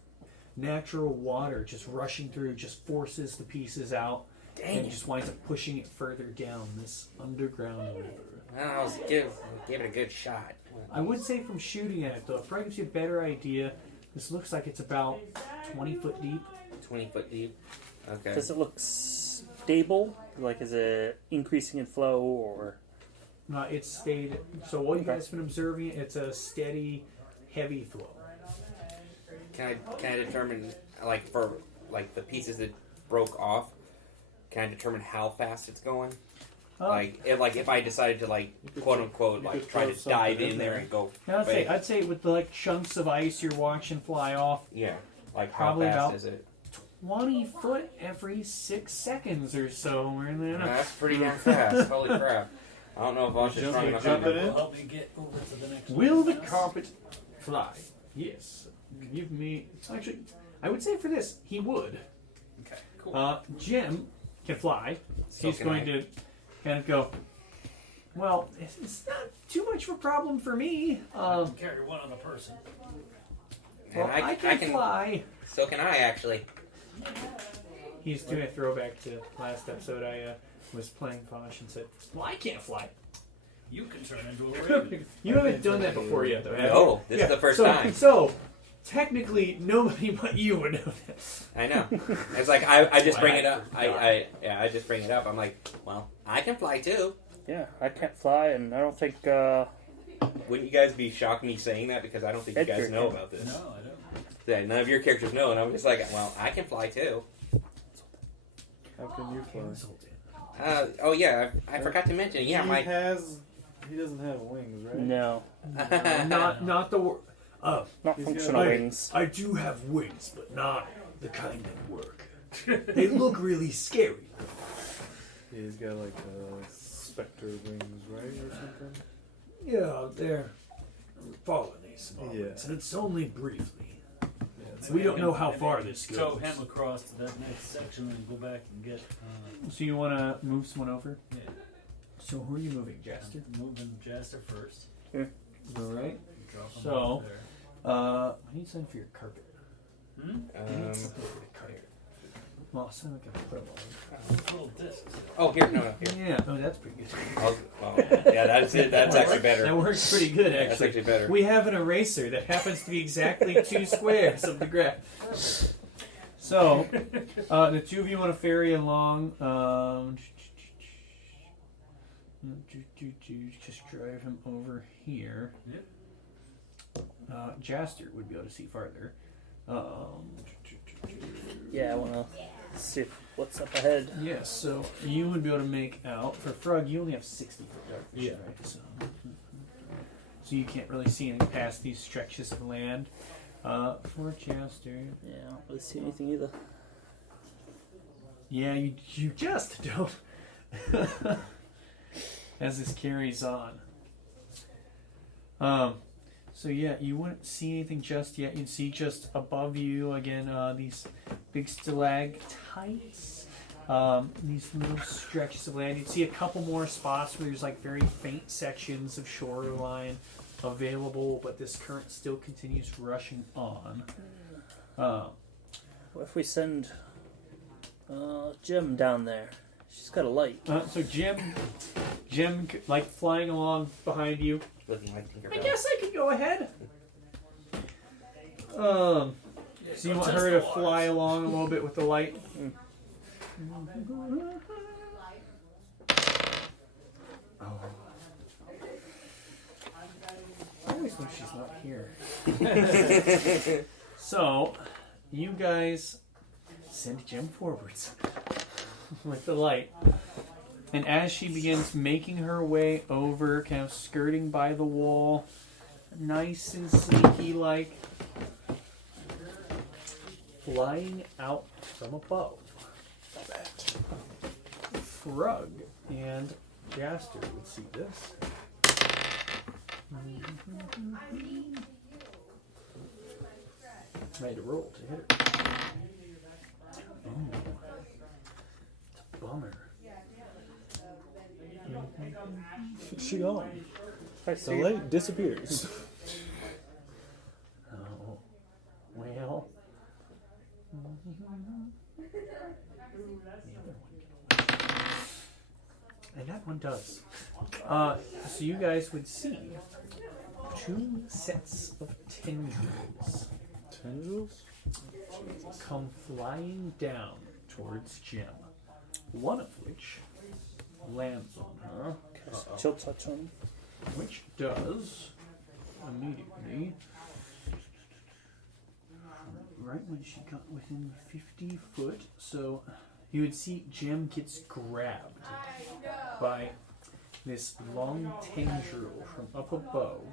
natural water just rushing through just forces the pieces out and just winds up pushing it further down this underground river. Well, I was give it a good shot. I would say from shooting at it though, it probably gives you a better idea. This looks like it's about 20 foot deep. 20 foot deep. Okay. Does it look stable? Like, is it increasing in flow or? It's stayed. So while you guys have been observing it, it's a steady, heavy flow. Can I determine, like, for like the pieces that broke off? Can I determine how fast it's going? If I decided to like quote unquote you like could try throw to dive something in in there there. and go. I'd say with the like chunks of ice you're watching fly off, Yeah. Like how Probably fast about- is it? 20 foot every 6 seconds or so. We're in there. That's pretty damn fast. Holy crap! I don't know if I was just Jumping- running jumping enough. in? Help me get over to the next Will one. the carpet fly? Yes. Give me. Actually, I would say for this, he would. Okay. Cool. Jim can fly. So He's can going I. to kind of go. Well, it's not too much of a problem for me. Carry one on a person. Well, And I can fly. So can I actually. He's doing a throwback to last episode. I was playing Fosh and said, "Well, I can't fly." You can turn into a raven. You haven't done that before yet, though, have you? No, this is the first time. So, technically, nobody but you would know this. I know. It's like I just Why bring I it up. forgot. I just bring it up. I'm like, well, I can fly too. Yeah, I can't fly, and I don't think. Wouldn't you guys be shocked me saying that because I don't think you guys Edgar know can. about this. No, I don't. Yeah, none of your characters know, and I'm just like, well, I can fly too. How can you fly? Oh yeah, I forgot to mention. Yeah, my He doesn't have wings, right? No, Not the word. not He's functional got- wings. I do have wings, but not the kind that work. They look really scary. He's got like specter wings, right, or something. Yeah, they're following these moments, Yeah. and it's only briefly. Yeah, We don't know how Maybe far I can this Tow goes. him across to that next section and go back and get. So you want to move someone over? Yeah. So who are you moving, Jester? I'm moving Jaster first. All right. Drop him So- off there. I need something for your carpet. Hmm? I need something for the carpet. Well, so I can put them Little discs. oh here no on. here. Yeah. Oh, that's pretty good. Yeah, that's it. That's actually better. That works pretty good, That's actually. actually better. We have an eraser that happens to be exactly 2 squares of the graph. So, the two of you want to ferry along. Just drive him over here. Yep. Jaster would be able to see farther. Yeah, I want to see what's up ahead. Yes, so you would be able to make out. For Frog, you only have 60 foot dark vision, Yeah. right? So you can't really see anything past these stretches of land. For Jaster, Yeah, I don't really see anything either. yeah, you just don't. As this carries on. So yeah, you wouldn't see anything just yet. You'd see just above you again these big stalactites, these little stretches of land. You'd see a couple more spots where there's like very faint sections of shoreline available, but this current still continues rushing on. What if we send Jim down there? She's got a light. So Jim, like flying along behind you. Looking like Tinkerbell. I guess I could go ahead. So you want her to fly along a little bit with the light? Oh. I always when she's not here. So, you guys send Jim forwards with the light. And as she begins making her way over, kind of skirting by the wall, nice and sneaky like, flying out from above, Frug and Jaster would see this. I had to roll to hit her. Oh. It's a bummer. She gone. I The see. light disappears. Oh. Well. And that one does. So you guys would see 2 sets of tendrils Tendrils? come flying down towards Jim. One of which lands on her, Chill touch on. which does immediately, right when she got within 50 foot. So you would see Jim gets grabbed by this long tendril from up above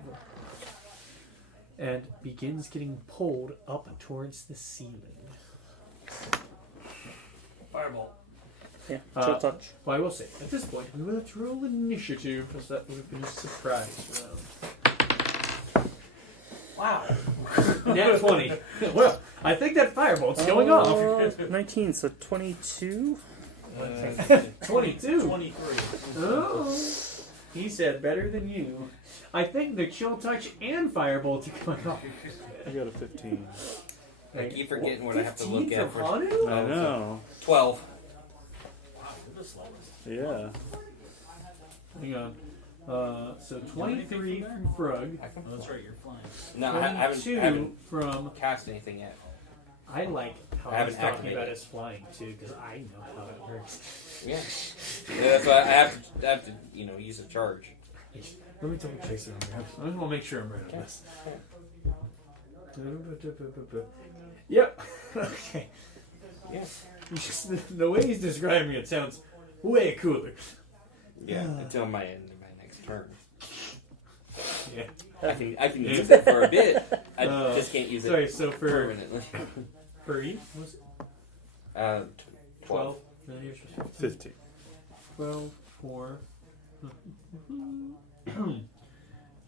and begins getting pulled up towards the ceiling. Fireball. Yeah, chill touch. Well, I will say, at this point, we will have to roll initiative because that would have been a surprise round. Wow. Nat 20. Well, I think that firebolt's going off. 19, so 22? 22. 23. Oh. He said better than you. I think the chill touch and firebolt are going off. I got a 15. I keep forgetting what I have to look 15 at from for Hanu? I know. 12. Wow, you're the slowest. Yeah. Hang on. So 23 from Frug. Oh, that's right, you're flying. No, I 22 haven't from... cast anything yet. I like how I haven't he's talking activated about it. us flying too, because I know how it works. Yeah. That's why I have to use a charge. Let me double check something. I just want to make sure I'm right on this. Yep. Okay. Yeah. The way he's describing it sounds way cooler. Yeah. Until my next turn. Yeah. I can use it for a bit. I just can't use it Sorry, so for permanently. E was it 12. Then here's 15. 12 for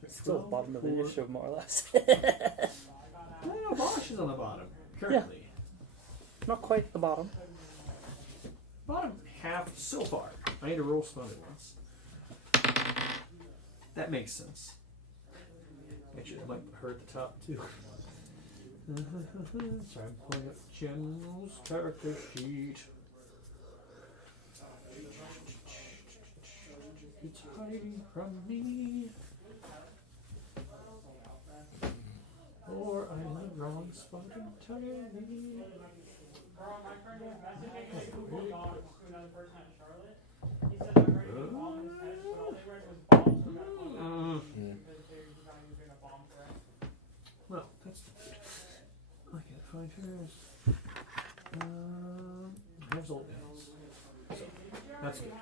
Still bottom of the initiative, more or less. well, Bosch is on the bottom currently. Not quite the bottom. Bottom half so far. I need to roll some other ones. That makes sense. Actually, I might put her at the top too. Sorry, I'm pulling up General's character sheet. It's hiding from me. Or I'm in the wrong spot entirely. Well, that's I can't find hers. There's old nails. So, that's good.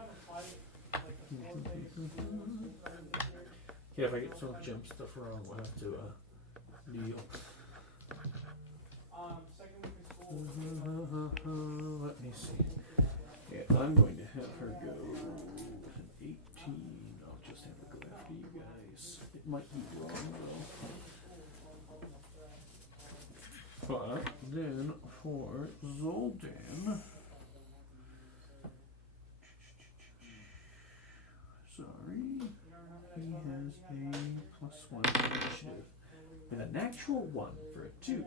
Yeah, if I get some gem stuff wrong, we'll have to deal. Let me see. Yeah, I'm going to have her go with an 18. I'll just have her go after you guys. It might be wrong though. But then for Zoldan. Sorry. He has a +1 initiative. With a natural 1 for a 2.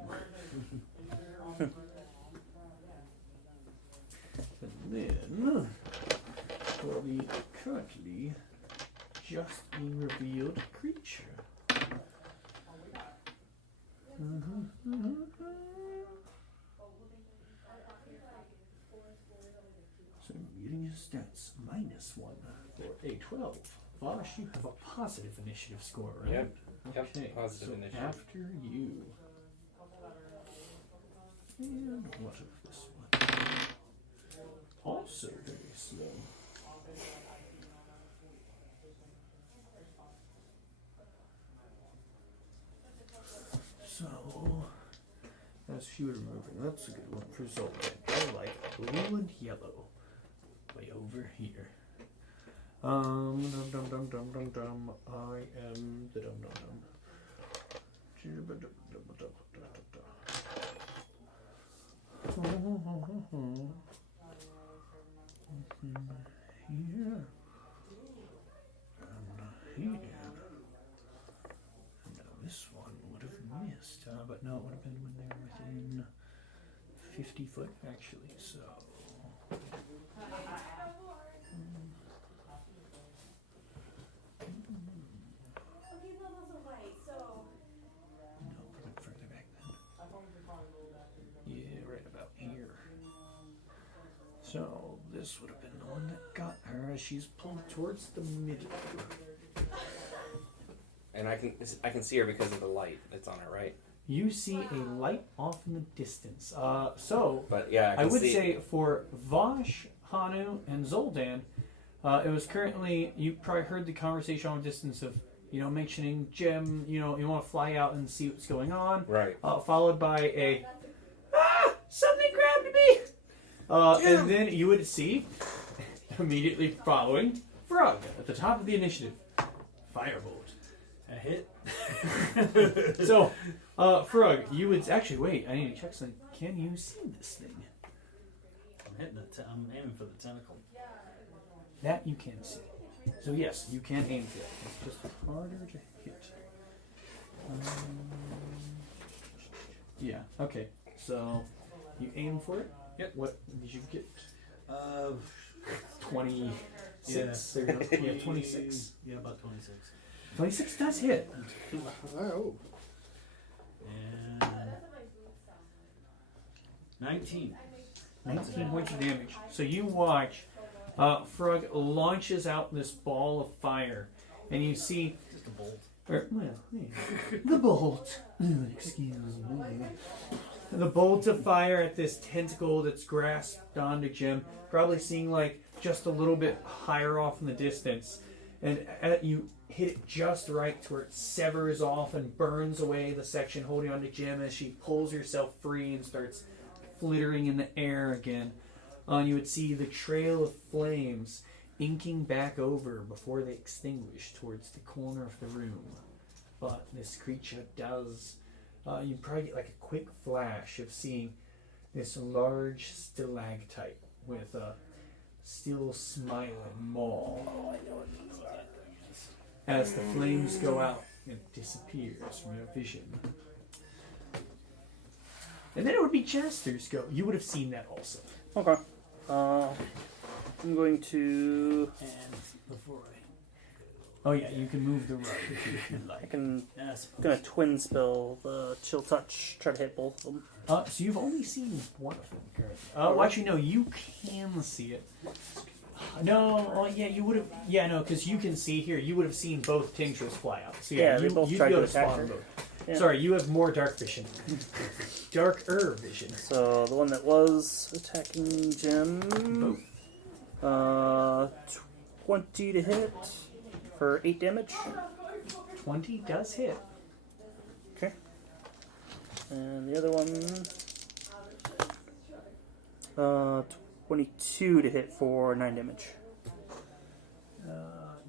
And then, for the currently just being revealed creature, So getting his stats -1 for a 12. Vosh, you have a positive initiative score, right? Yep. Yep. Okay, Positive so initiative. after you. And what of this one? Also very slow. So, as she would remember, that's a good one for Zoltan. I like blue and yellow. Way over here. Dum dum dum dum dum dum. I am the dum dum dum. Here. And here. Now this one would have missed, but no, it would have been when they were within 50 foot, actually, so. No, it would have been further back then. Yeah, right about here. So this would have been the one that got her as she's pulled towards the middle. And I can see her because of the light that's on her, right? You see a light off in the distance. So, But yeah, I would say for Vosh, Hanu, and Zoldan, it was currently, you probably heard the conversation on a distance of, mentioning Jim, you want to fly out and see what's going on. Right. Followed by a, something grabbed me! And then you would see, immediately following, Frog at the top of the initiative. Firebolt. A hit. So, Frog, you would actually wait. I need to check something. Can you see this thing? I'm hitting I'm aiming for the tentacle. That you can see. So yes, you can aim for it. It's just harder to hit. Yeah. Okay. So you aim for it. Yep. What did you get? 26. Yeah. There you go. Yeah, 26. Yeah, about 26. 26 does hit. Oh. And 19. 19 points of damage. So you watch. Frog launches out this ball of fire, and you see. Just a bolt. The bolt. Excuse me. The bolt of fire at this tentacle that's grasped onto Jim, probably seeing like just a little bit higher off in the distance, and you hit it just right to where it severs off and burns away the section holding onto Jim as she pulls herself free and starts flittering in the air again. You would see the trail of flames inking back over before they extinguish towards the corner of the room. But this creature does. You probably get like a quick flash of seeing this large stalactite with a still smiling maw. Oh, I know what these are. As the flames go out, it disappears from your vision. And then it would be Chester's go. You would have seen that also. Okay. I'm going to. And before Oh yeah, you can move the rug if you I like. can. Yes. I'm gonna twin spell the chill touch. Try to hit both of them. So you've only seen one of them currently. Well, actually, no, you can see it. No, well, yeah, you would have. Yeah, no, because you can see here. You would have seen both tinctures fly out. So Yeah, they you, both you'd tried be to able to attack spot her. them both. Yeah. Sorry, you have more dark vision. Darker vision. So the one that was attacking Jim. 20 to hit for 8 damage. 20 does hit. Okay. And the other one. 22 to hit for 9 damage.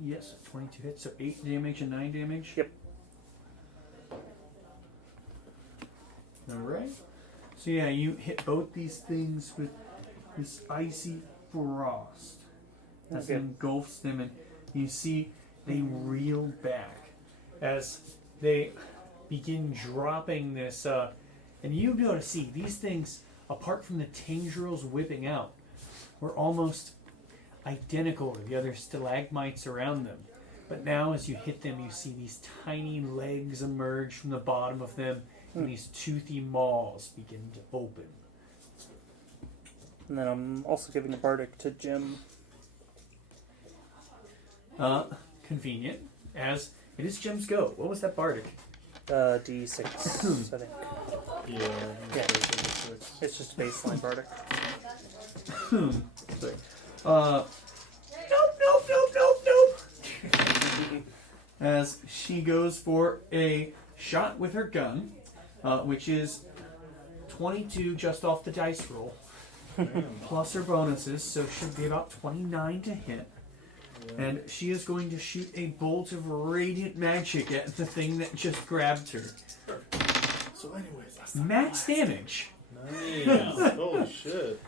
Yes, 22 hits, so 8 damage and 9 damage. Yep. Alright. So yeah, you hit both these things with this icy frost as it Okay. engulfs them, and you see they reel back as they begin dropping this, and you'll be able to see these things, apart from the tendrils whipping out, were almost identical to the other stalagmites around them. But now as you hit them, you see these tiny legs emerge from the bottom of them and these toothy maws begin to open. And then I'm also giving a bardic to Jim. Convenient, as it is Jim's go. What was that bardic? D6, I think. Yeah. Yeah. It's just a baseline bardic. Sorry. Nope. As she goes for a shot with her gun, which is 22 just off the dice roll, plus her bonuses, so should be about 29 to hit. And she is going to shoot a bolt of radiant magic at the thing that just grabbed her. So, anyways, that's Max damage. nice. Holy shit.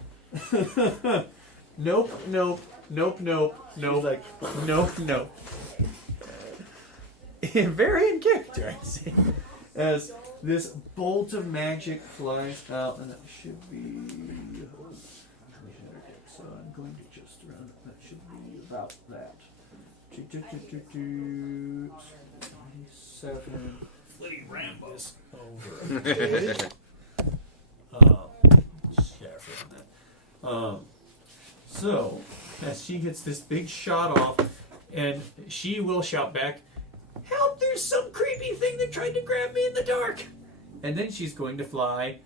Nope. Like, Nope. Very in character, I see. As this bolt of magic flies out, and that should be. So I'm going to just run. That should be about that. 27. Flitty Rambo's over. Okay. So, as she gets this big shot off, and she will shout back, "Help, there's some creepy thing that tried to grab me in the dark!" And then she's going to fly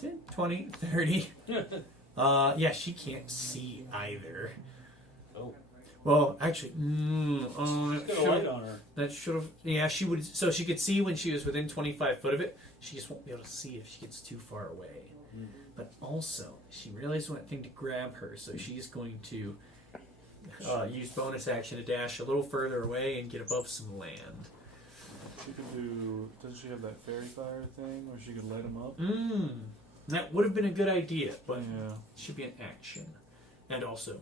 10, 20, 30. Yeah, she can't see either. Oh. Well, actually, She's got a light on her. that should have. Yeah, she would. So she could see when she was within 25 foot of it. She just won't be able to see if she gets too far away. But also, she realized one thing to grab her, so she's going to use bonus action to dash a little further away and get above some land. she could do. Doesn't she have that fairy fire thing where she could light them up? That would have been a good idea, but Yeah. it should be an action. And also,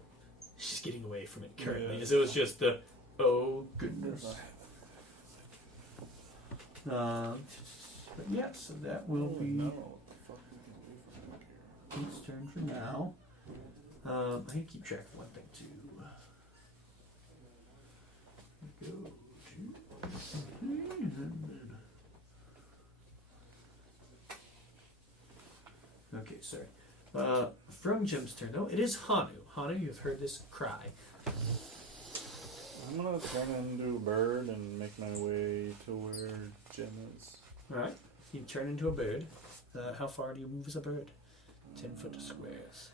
she's getting away from it currently, Yeah. because it was just the, oh goodness. But yeah, so that will be No. What the fuck we can do from here? his turn for now. I need to keep track of one thing too. Go to. Okay, sorry. From Jim's turn, though, it is Hanu. Hanu, you've heard this cry. I'm gonna turn into a bird and make my way to where Jim is. Alright, you turn into a bird. How far do you move as a bird? 10 foot squares.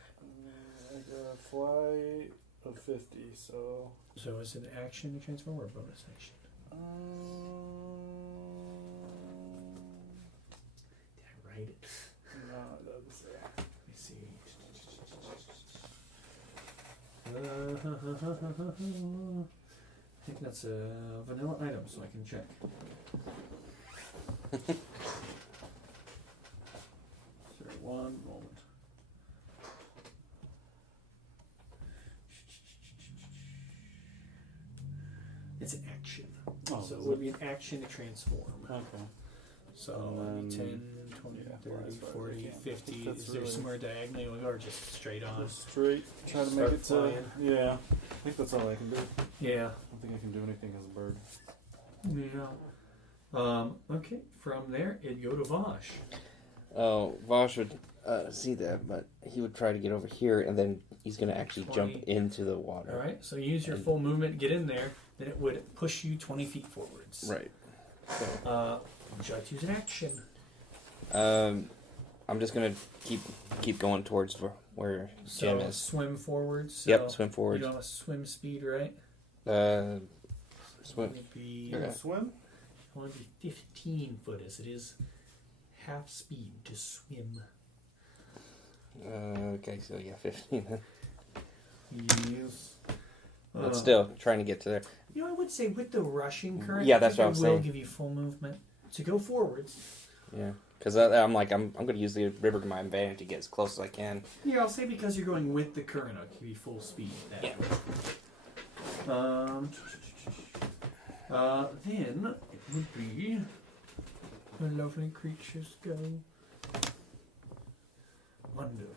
I got a fly of 50, so. So is it action to transform or bonus action? Did I write it? No, it doesn't say. Let me see. I think that's a vanilla item, so I can check. Sorry, one moment. It's an action. Oh, So it is would it? be an action to transform. Okay. So And 10, 20, yeah, 30, as far as I 40, can. 50. That's Is there really- somewhere diagonally or just straight on? Just straight. Try to Start make it to. flying. Yeah. I think that's all I can do. I Yeah. don't think I can do anything as a bird. Yeah. Okay, from there, it'd go to Vosh. Oh, Vosh would see that, but he would try to get over here, and then he's going to actually 20. jump into the water. Alright, so use your full movement, get in there, then it would push you 20 feet forwards. Right. So, Would you like to use an action? I'm just going to keep going towards where Jim So is. swim forwards. So Yep, swim you forwards. don't have a swim speed, right? Swim. It would be, Okay. Swim? it would be 15 foot as it is half speed to swim. Okay, so yeah, 15. Yes. But still, trying to get to there. You know, I would say with the rushing current, Yeah, I that's think what I'm it will saying. give you full movement to go forwards. Yeah. Because I'm going to use the river to my advantage to get as close as I can. Yeah, I'll say because you're going with the current, I'll give you full speed. That Yeah. way. Then it would be where lovely creatures go. Wonderful.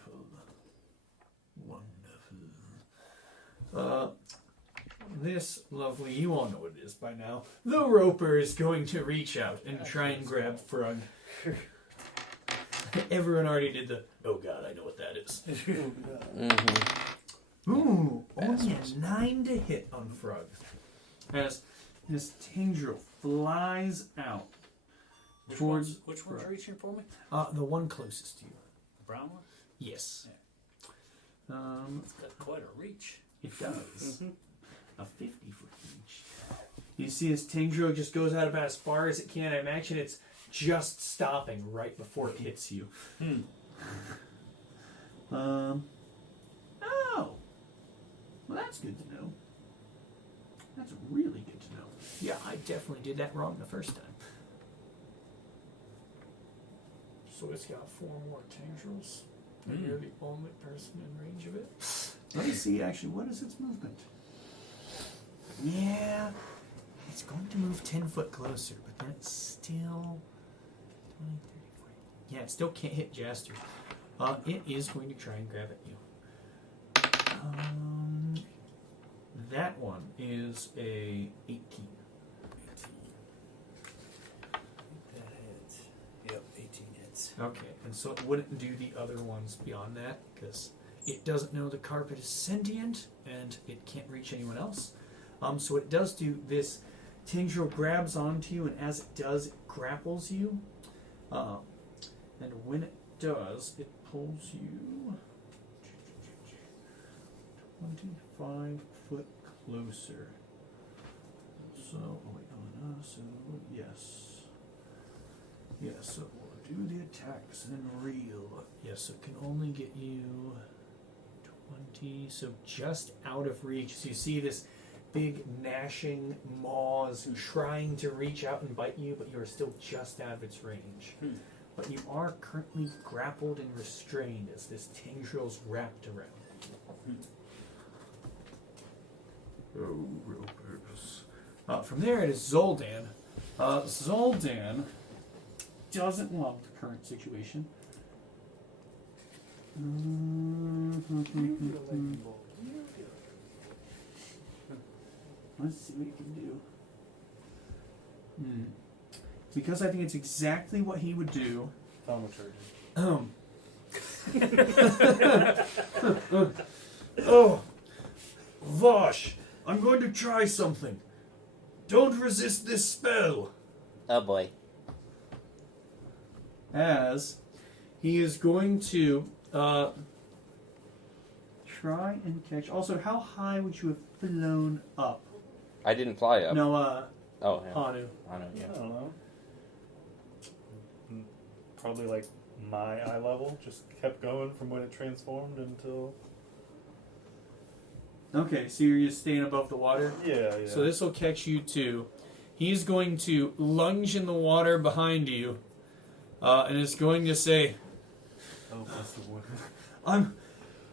This lovely, you all know what it is by now. The roper is going to reach out and try and grab Frog. Everyone already did the, oh god, I know what that is. Mm-hmm. Ooh, only a 9 to hit on Frog. As this tendril flies out towards Which one's reaching for me? the one closest to you. The brown one? Yes. It's got quite a reach. It does. A 50-foot reach. You see his tendril just goes out about as far as it can. I imagine it's just stopping right before it hits you. Oh. Well, that's good to know. That's really good to know. Yeah, I definitely did that wrong the first time. So it's got 4 more tendrils. And you're the only person in range of it. Let me see, actually, what is its movement? Yeah, it's going to move 10 foot closer, but then it's still 20, 30, 40. Yeah, it still can't hit Jaster. It is going to try and grab at you. That one is a 18. That hits. Yep, 18 hits. Okay, and so it wouldn't do the other ones beyond that, because it doesn't know the carpet is sentient, and it can't reach anyone else. So it does do this. Tendril grabs onto you, and as it does, it grapples you. And when it does, it pulls you 25 foot closer. So, yes. Yes, so we'll do the attacks and reel. Yes, it can only get you 20, so just out of reach. So you see this big gnashing maws trying to reach out and bite you, but you are still just out of its range. But you are currently grappled and restrained as this tendril's wrapped around you. Oh, ropers. From there it is Zoldan. Zoldan doesn't love the current situation. Let's see what he can do. Because I think it's exactly what he would do. Oh, Vosh, I'm going to try something. Don't resist this spell. Oh boy. As he is going to try and catch. Also, how high would you have flown up? I didn't fly up. No, Oh, yeah. Anu. I know, yeah. I don't know. Probably like my eye level. Just kept going from when it transformed until. Okay, so you're just staying above the water? Yeah. So this will catch you too. He's going to lunge in the water behind you, and is going to say, Oh, that's the one.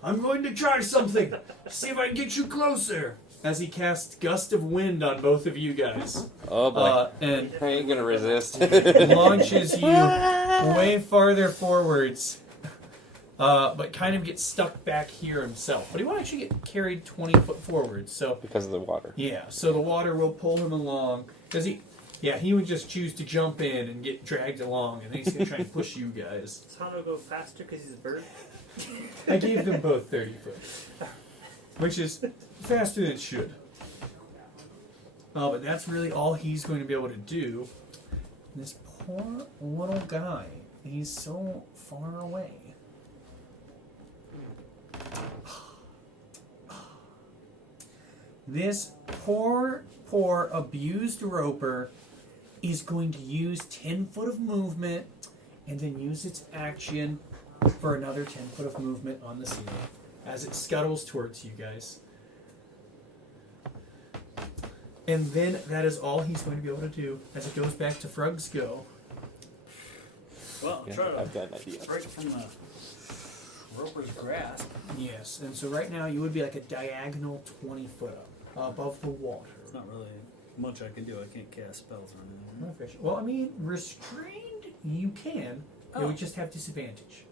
I'm going to try something. See if I can get you closer. As he casts Gust of Wind on both of you guys. Oh boy. And I ain't gonna resist. launches you way farther forwards. But kind of gets stuck back here himself. But he won't actually get carried 20 foot forward. So Because of the water. yeah, so the water will pull him along. Because he would just choose to jump in and get dragged along. And then he's going to try and push you guys. Does Hano go faster because he's a bird? I gave them both 30 foot. Which is faster than it should. But that's really all he's going to be able to do. This poor little guy. He's so far away. This poor abused roper is going to use 10 foot of movement and then use its action for another 10 foot of movement on the ceiling as it scuttles towards you guys. And then that is all he's going to be able to do as it goes back to Frug's go. Well, Yeah, try to I've got an idea. break from the roper's grasp. Yes, and so right now you would be like a diagonal 20 foot up above the water. There's not really much I can do. I can't cast spells or anything. Well, I mean, restrained you can. You would just have disadvantage.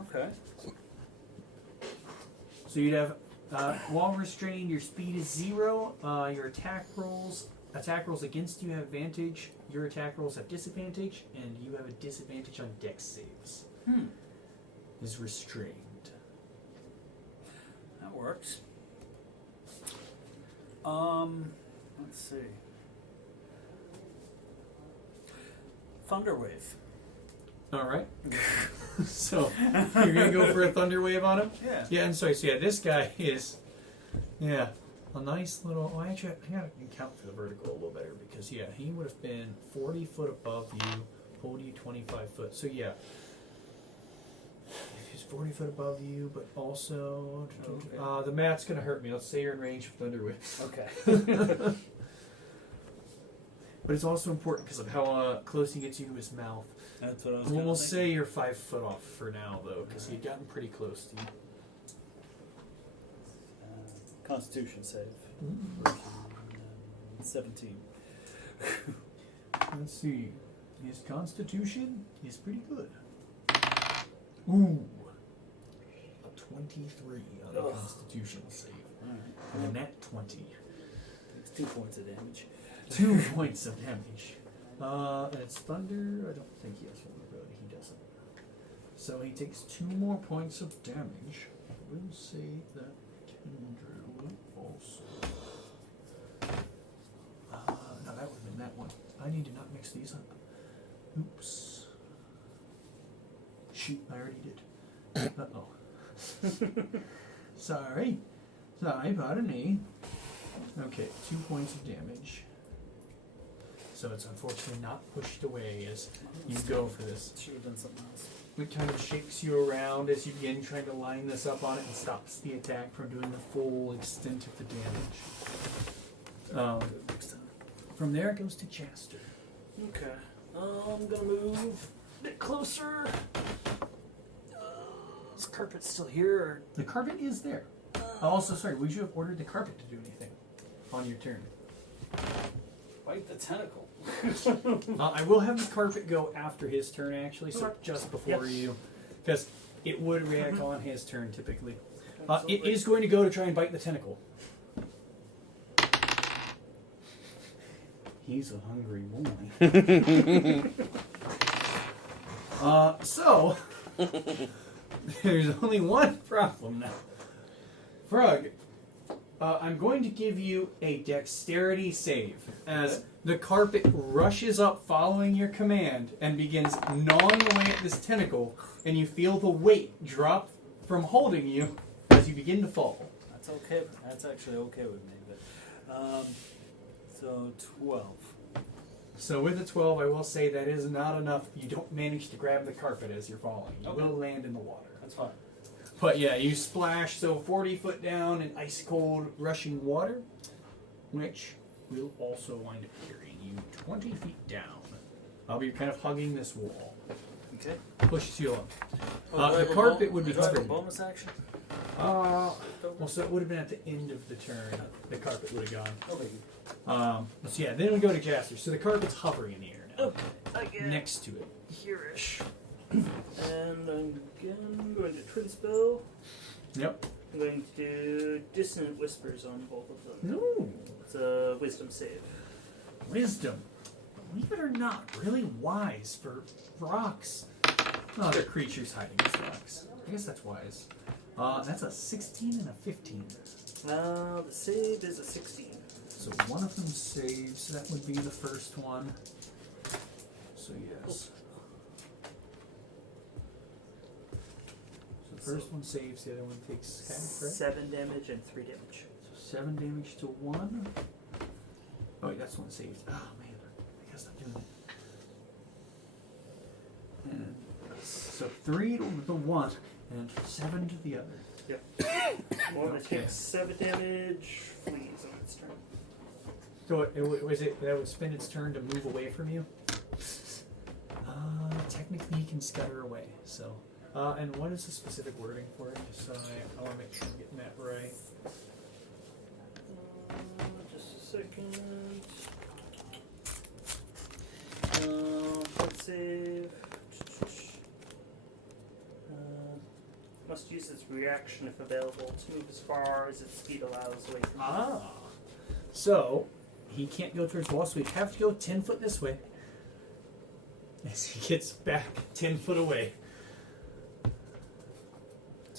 Okay. So you'd have, while restrained, your speed is 0. Your attack rolls against you have advantage. Your attack rolls have disadvantage, and you have a disadvantage on dex saves. is restrained. That works. Let's see. Thunderwave. All right. So you're gonna go for a thunder wave on him? Yeah. Yeah. And so yeah, this guy is, yeah, a nice little. Oh, actually, I gotta account for the vertical a little better because yeah, he would have been 40 foot above you, pulled you 25 foot. So yeah, he's 40 foot above you, but also the math's gonna hurt me. Let's say you're in range of thunder wave. Okay. But it's also important because of how close he gets you to his mouth. That's what I was We'll gonna say you're 5 foot off for now, though, because he'd gotten pretty close to you. Constitution save. 17. Let's see. His constitution is pretty good. Ooh. A 23 on the constitution save. Alright. And a nat 20. Takes 2 points of damage. 2 points of damage. And it's thunder. I don't think he has vulnerability. He doesn't. So he takes 2 more points of damage. We'll say that Kendra will also. No, that would have been that one. I need to not mix these up. Oops. Shoot, I already did. Uh-oh. Sorry, pardon me. Okay, 2 points of damage. So it's unfortunately not pushed away as you go for this. Should have done something else. It kind of shakes you around as you begin trying to line this up on it and stops the attack from doing the full extent of the damage. From there it goes to Chaster. Okay. I'm gonna move a bit closer. Is the carpet still here? Or? The carpet is there. Also, sorry, would you have ordered the carpet to do anything on your turn? Bite the tentacle. I will have the carpet go after his turn, actually, so just before you. Because it would react on his turn, typically. It is going to go to try and bite the tentacle. He's a hungry boy. So, there's only one problem now. Frog, I'm going to give you a dexterity save as the carpet rushes up following your command and begins gnawing away at this tentacle, and you feel the weight drop from holding you as you begin to fall. That's okay. That's actually okay with me. But, so 12. So with a 12, I will say that is not enough. You don't manage to grab the carpet as you're falling. You will land in the water. That's fine. But yeah, you splash, so 40 foot down in ice cold rushing water, which will also wind up carrying you 20 feet down. I'll be kind of hugging this wall. Okay. Pushes you up. The carpet would be Do I have a covered. bonus action? Well, so it would have been at the end of the turn. The carpet would have gone. Okay. So yeah, then we go to Jasper. So the carpet's hovering in the air now. Okay. I get Next to it. here-ish. And I'm again going to twin spell. Yep. I'm going to do dissonant whispers on both of them. No. It's a wisdom save. Wisdom. Believe it or not, really wise for rocks. Oh, they're creatures hiding as rocks. I guess that's wise. That's a 16 and a 15. The save is a 16. So one of them saves. That would be the first one. So yes. So the first one saves. The other one takes half, right? 7 damage and 3 damage. So 7 damage to 1. Oh, wait, that's one saved. Oh man, I guess I'm doing it. And so 3 to the one, and 7 to the other. Yep. One that takes 7 damage, flees on its turn. So that would spend its turn to move away from you? Technically, you can scutter away. So, and what is the specific wording for it? Just so I want to make sure I'm getting that right. Just a second. Let's save. Must use its reaction if available to move as far as its speed allows away from you. So he can't go towards the wall, so he'd have to go 10 foot this way. As he gets back 10 foot away.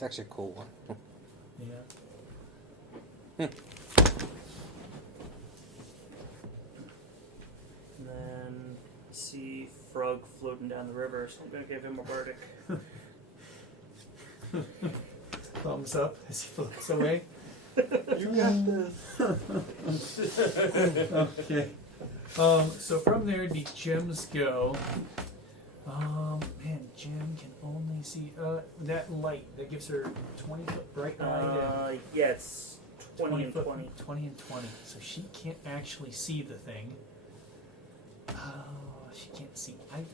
It's actually a cool one. Yeah. And then see Frog floating down the river, so I'm gonna give him a bardic. Thumbs up as he floats away. You got this. Okay. So from there, the gems go. Man, Gem can only see that light that gives her 20-foot bright light. Yeah, it's 20 and 20. 20 and 20. So she can't actually see the thing. She can't see either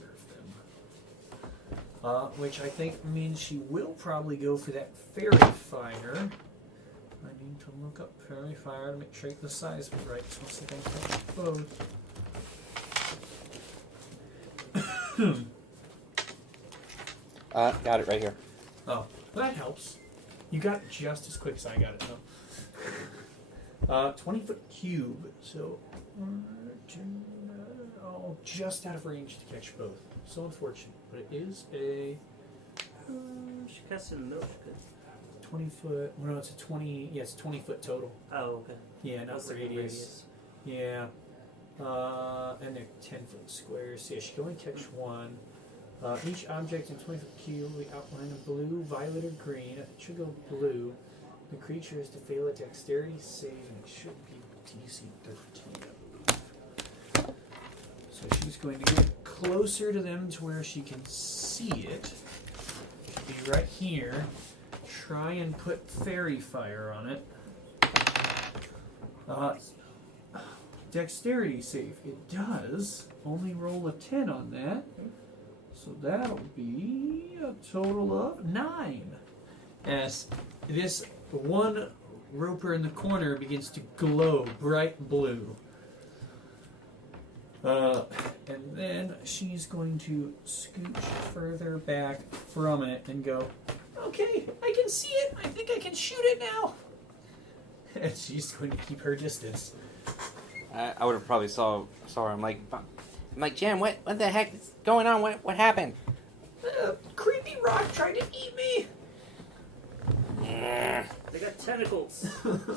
of them. Which I think means she will probably go for that fairy fire. I need to look up fairy fire to make sure I get the size of it right. So let's see if I can touch both. Got it right here. Oh, well, that helps. You got it just as quick as I got it, though. 20-foot cube, so just out of range to catch both. So unfortunate, but it is a She casts in the middle. 20-foot. Well, no, it's a 20. Yeah, it's 20-foot total. Oh, okay. Yeah, not That's like a radius. Yeah, and they're 10-foot squares. So yeah, she can only catch one. Each object in 20-foot cube will be outlined in blue, violet, or green. It should go blue. The creature is to fail a dexterity save, and it should be DC 13. So she's going to get closer to them to where she can see it. Be right here. Try and put fairy fire on it. Dexterity save. It does. Only roll a 10 on that. So that'll be a total of 9. As this one roper in the corner begins to glow bright blue. And then she's going to scooch further back from it and go, okay, I can see it. I think I can shoot it now. And she's going to keep her distance. I would have probably saw her. I'm like, Jen, what the heck is going on? What happened? Creepy rock tried to eat me. They got tentacles.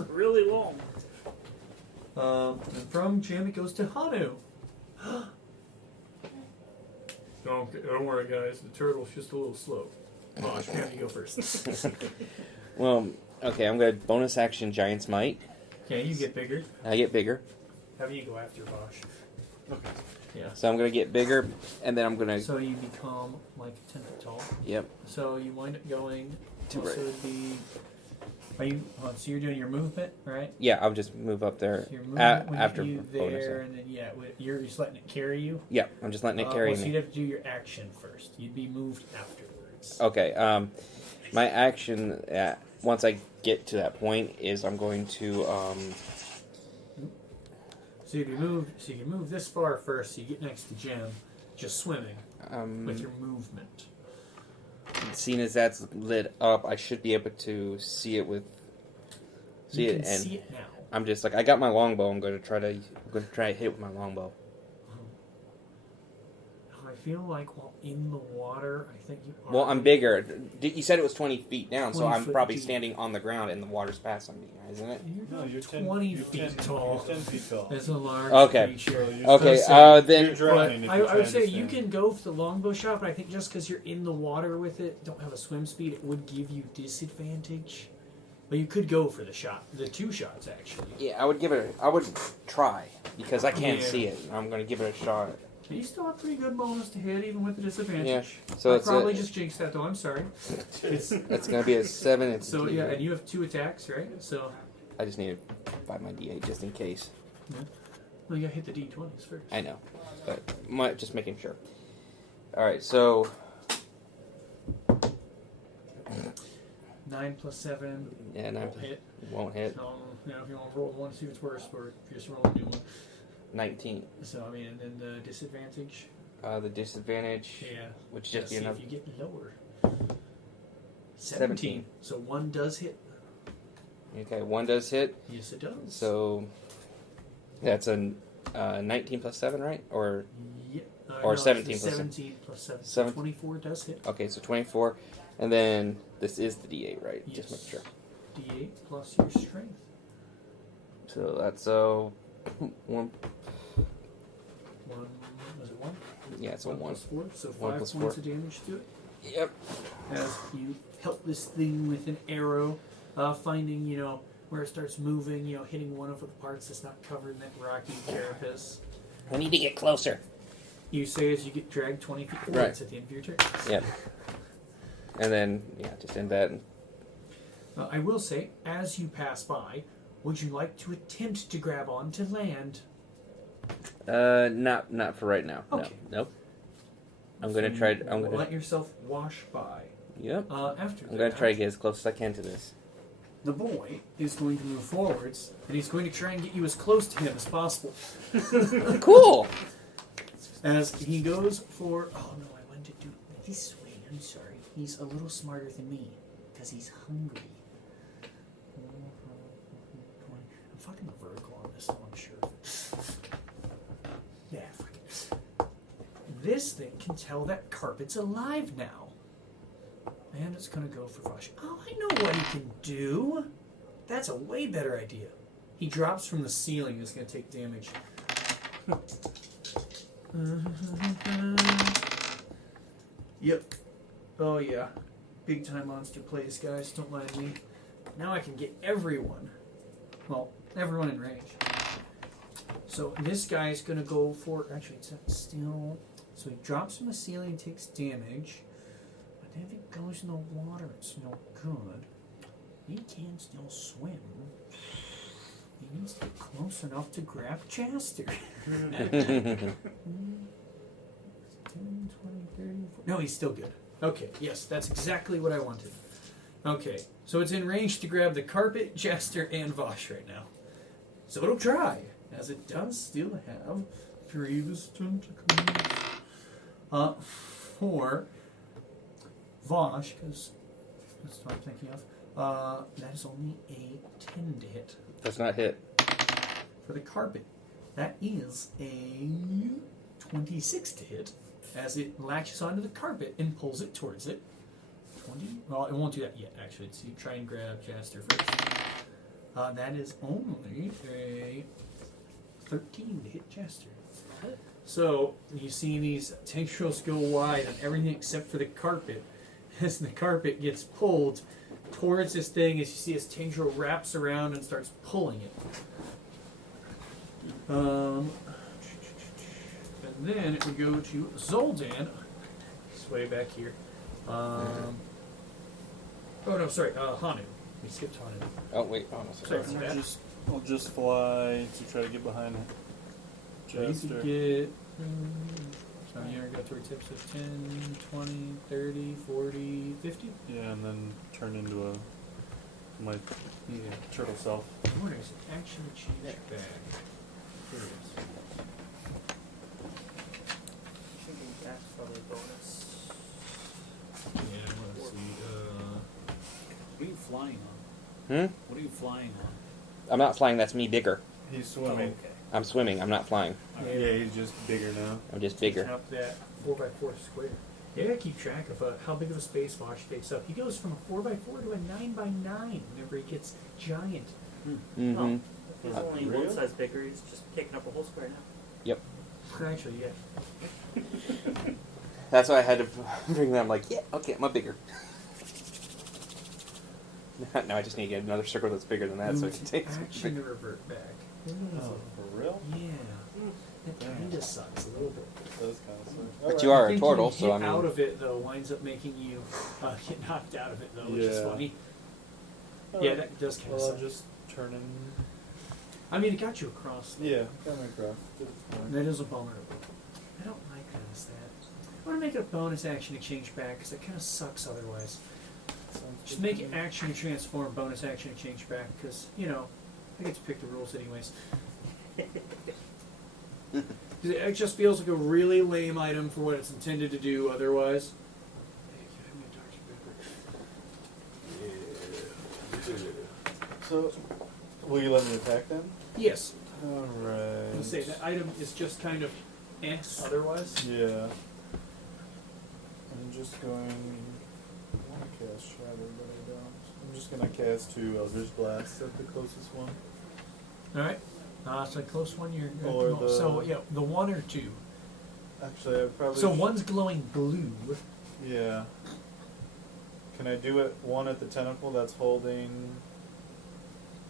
Really long. And from Jim it goes to Hanu. Don't worry, guys. The turtle's just a little slow. Bosh, you have to go first. Well, okay, I'm going to bonus action Giant's Might. Okay, you get bigger. I get bigger. How do you go after Bosh? Okay. Yeah. So I'm going to get bigger, and then I'm going to... So you become like 10 foot tall. Yep. So you wind up going... To so it'd be... Are you, so you're doing your movement, right? Yeah, I'll just move up there So your movement would after get you bonus. there, and then you're just letting it carry you. Yeah, I'm just letting it carry So me. you'd have to do your action first. You'd be moved afterwards. Okay. My action once I get to that point is I'm going to So you can move this far first. So you get next to Jim, just swimming with your movement. seeing as that's lit up, I should be able to see it and See it now. I'm just like, I got my longbow. I'm going to try to hit it with my longbow. I feel like while in the water, I think you are... Well, I'm bigger. You said it was 20 feet down, so 20 I'm foot probably deep. standing on the ground and the water's passing me, isn't it? No, you're 20 feet tall. You're 10 feet tall. That's a large Okay. creature. So you're Okay, still then... You're drowning if I you're would trying say to you stand. can go for the longbow shot, but I think just because you're in the water with it, don't have a swim speed, it would give you disadvantage. But you could go for the shot, the 2 shots actually. Yeah, I would try, because I can't Yeah. see it. I'm going to give it a shot. But you still have pretty good bonus to hit, even with the disadvantage. Yeah, so I it's probably just jinxed that though. I'm sorry. It's going to be a 7. It's So yeah, and you have 2 attacks, right? So I just need to buy my D8 just in case. well, you gotta hit the d20s first. I know, but just making sure. All right, so 9 plus 7. yeah, Won't hit. won't hit. So now if you want to roll 1, see if it's worse, or if you just roll a new one. 19. So I mean, and then the disadvantage. The disadvantage, Yeah. which Let's just be see enough. if you get lower. 17. So 1 does hit. Okay, 1 does hit. Yes, it does. So that's a 19 plus 7, right? Or yeah. or no, 17 it's plus 17 plus 7. Seven- 24 does hit. okay, so 24, and then this is the D8, right? Yes. Just make sure. D8 plus your strength. So that's one. One, was it one? Yeah, it's a 1. Plus 4, so 1 5 plus points 4. of damage to it. Yep. As you help this thing with an arrow, finding, where it starts moving, hitting one of the parts that's not covered in that rocky carapace. I need to get closer. You say as you get dragged 20 feet forward, Right. it's at the end of your turn. Yep. And then, just end that. I will say, as you pass by, would you like to attempt to grab on to land? Not for right now. Okay. No. Nope. I'm gonna try. I'm gonna. Let yourself wash by. Yep. After I'm gonna try to get as close as I can to this. The boy is going to move forwards, and he's going to try and get you as close to him as possible. Cool. As he goes for... Oh, no, I wanted to do it this way. I'm sorry. He's a little smarter than me, because he's hungry. I'm fucking vertical on this one, I'm sure. Yeah, fuck it. This thing can tell that carpet's alive now. And it's going to go for Vosh. Oh, I know what he can do. That's a way better idea. He drops from the ceiling. He's going to take damage. Yep. Oh, yeah. Big time monster plays, guys. Don't mind me. Now I can get everyone. Well, everyone in range. So this guy's going to go for... Actually, it's still... So he drops from the ceiling and takes damage. But then if it goes in the water, it's no good. He can still swim. He needs to get close enough to grab Chaster. 10, 20, 30, 40. No, he's still good. Okay, yes, that's exactly what I wanted. Okay, so it's in range to grab the carpet, Chaster, and Vosh right now. So it'll try, as it does still have 3 of its tentacles. For Vosh, because that's what I'm thinking of, that is only a 10 to hit. Does not hit. For the carpet, that is a 26 to hit, as it latches onto the carpet and pulls it towards it. 20? Well, it won't do that yet, actually. So you try and grab Chaster first. That is only a 13 to hit Chaster. So, you see these tendrils go wide on everything except for the carpet. As the carpet gets pulled towards this thing, as you see this tendril wraps around and starts pulling it. And then it would go to Zoldan. It's way back here. Oh no, sorry, Hanu. We skipped Hanu. Oh wait. Oh no. Sorry. Sorry. I'll just fly to try to get behind You Chester. could get... So you got 3 tips of 10, 20, 30, 40, 50? Yeah, and then turn into my turtle self. Where is it? Action change back. Here it is. That's probably a bonus. Yeah, let's see. What are you flying on? Hmm? What are you flying on? I'm not flying. That's me bigger. He's swimming. Okay. I'm swimming. I'm not flying. Yeah, he's just bigger now. I'm just bigger. Up that 4x4 square. You gotta keep track of how big of a space Vosh takes up. He goes from a 4x4 to a 9x9 whenever he gets giant. Mm-hmm. He's only Really? one size bigger. He's just taking up a whole square now. Yep. Actually, yeah. That's why I had to bring them. Like, yeah, okay, I'm a bigger. Now I just need to get another circle that's bigger than that, so I can take. Action to revert back. Oh, for real? Yeah. It kind of sucks a little bit. That does kind of suck. But you are I a think turtle, you so hit I mean. out of it though winds up making you get knocked out of it though, which is Yeah. funny. Yeah, that does kind of Well, I'll suck. just turn in. I mean, it got you across. Yeah, got my craft. It's fine. That is a bummer. I don't like that as that. I want to make it a bonus action to change back because it kind of sucks otherwise. Sounds Just good make to it me. action to transform, bonus action to change back because, I get to pick the rules anyways. 'Cause it just feels like a really lame item for what it's intended to do otherwise. So, will you let me attack them? Yes. Alright. I'll say that item is just kind of otherwise. Yeah. I'm just going. cast Shatter, but I don't. I'm just gonna cast 2 Eldritch Blasts at the closest one. All right. So close one. You're Or the- so yeah, the 1 or 2. Actually, I probably. So one's glowing blue. Yeah. Can I do it 1 at the tentacle that's holding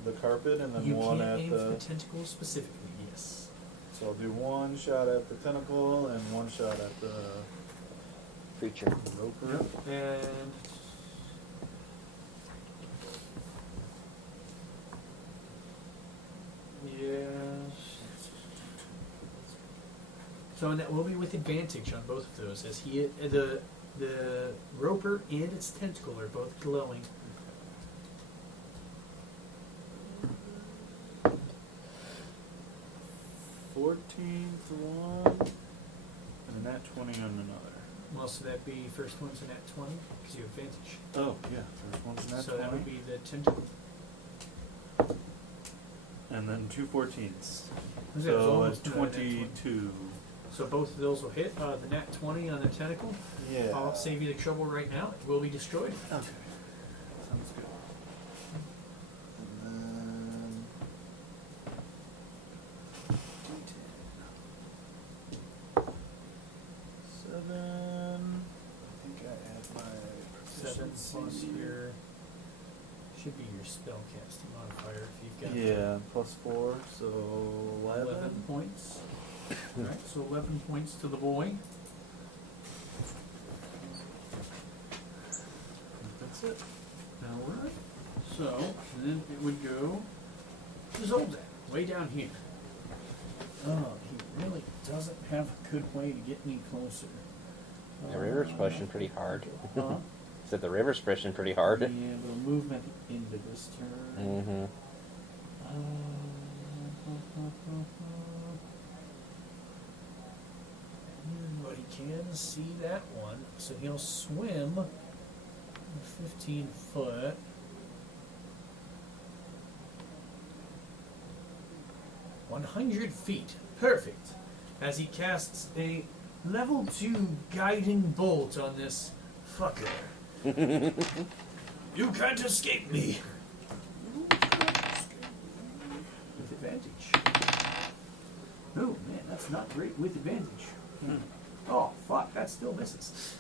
the carpet, and then You 1 can't at aim for the. the tentacles specifically. Yes. So I'll do 1 shot at the tentacle and 1 shot at the Creature. roper. And yes. So and that will be with advantage on both of those, as the roper and its tentacle are both glowing. One, and a nat 20 on another. Well, so that'd be first one's a nat 20 because you have advantage. Oh, yeah, first one's a nat So 20. that would be the tentacle. And then 2 14s. Was it So almost a a nat 20? 22. So both of those will hit. The nat 20 on the tentacle. Yeah. I'll save you the trouble right now. It will be destroyed. Okay. Sounds good. And then. D10. 7. I think I add my 7 proficiency. plus your should be your spellcasting modifier if you've got Yeah, plus 4, so 11. points. Alright, so 11 points to the boy. That's it. Alright. So then it would go to Zoldan, way down here. Oh, he really doesn't have a good way to get any closer. The river's pushing pretty hard. Huh? Said the river's pushing pretty hard. Yeah, we'll move him at the end of this turn. Mm-hmm. But he can see that one, so he'll swim 15 foot. "100 feet. Perfect. As he casts a level 2 guiding bolt on this fucker. You can't escape me. With advantage. Oh man, that's not great with advantage. Oh fuck, that still misses.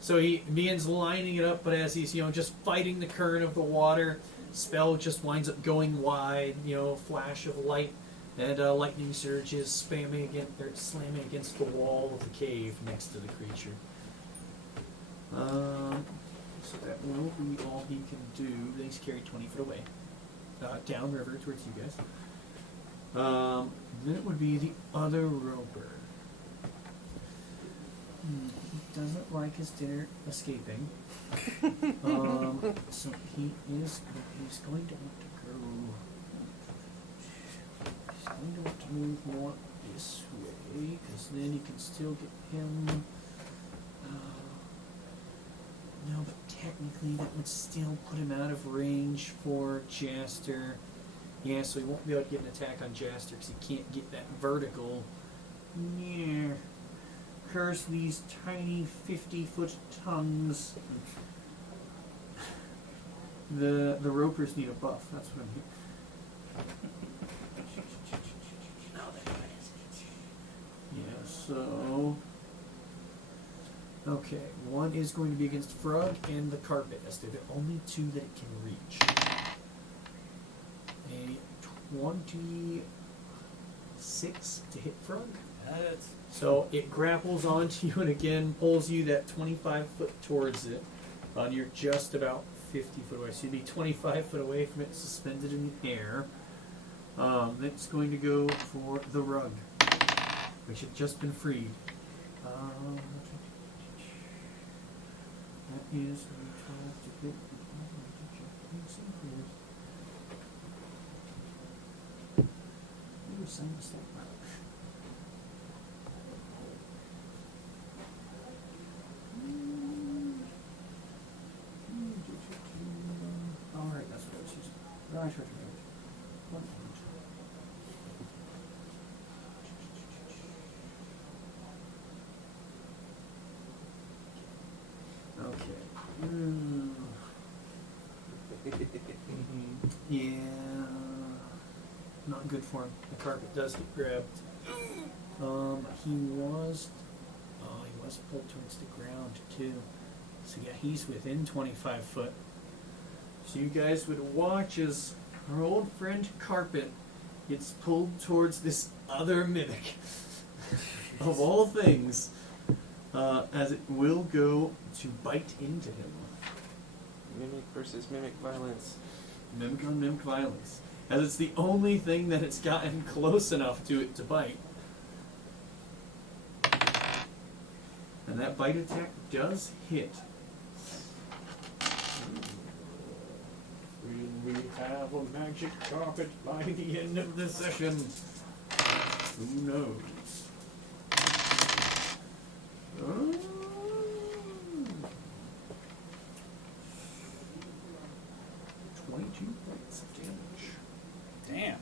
So he begins lining it up, but as he's just fighting the current of the water, spell just winds up going wide. Flash of light and lightning surges slamming against the wall of the cave next to the creature. So that will be all he can do. Then he's carried 20 foot away, downriver towards you guys. Then it would be the other roper. He doesn't like his dinner escaping. So he's going to want to go. He's going to want to move more this way, because then he can still get him. No, but technically that would still put him out of range for Jaster. Yeah, so he won't be able to get an attack on Jaster because he can't get that vertical. Yeah. Curse these tiny 50-foot tongues. The ropers need a buff. That's what I'm here. Yeah, so. Okay, one is going to be against Frog and the carpet, as they're the only 2 that it can reach. A 26 to hit Frog. So it grapples onto you and again pulls you that 25 foot towards it. You're just about 50 foot away. So you'd be 25 foot away from it, suspended in the air. It's going to go for the rug, which had just been freed. That is a 12 to hit. You were saying this thing. Alright, that's what I was using. Right. One point. Okay. Yeah, not good for him. The carpet does get grabbed. He was pulled towards the ground too. So yeah, he's within 25 foot. So you guys would watch as our old friend Carpet gets pulled towards this other mimic. Of all things, as it will go to bite into him. Mimic versus mimic violence. Mimic on mimic violence. As it's the only thing that it's gotten close enough to it to bite. And that bite attack does hit. Will we have a magic carpet by the end of the session? Who knows? 22 points of damage. Damn.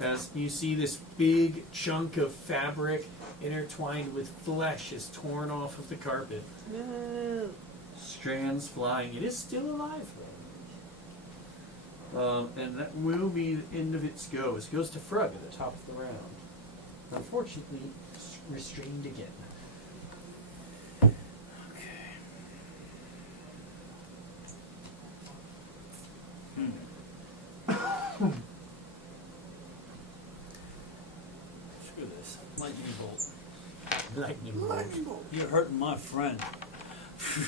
As you see this big chunk of fabric intertwined with flesh is torn off of the carpet. No. Strands flying. It is still alive though. And that will be the end of its go. It goes to Frug at the top of the round. Unfortunately, restrained again. Screw this. Lightning bolt. Lightning bolt. You're hurting my friend.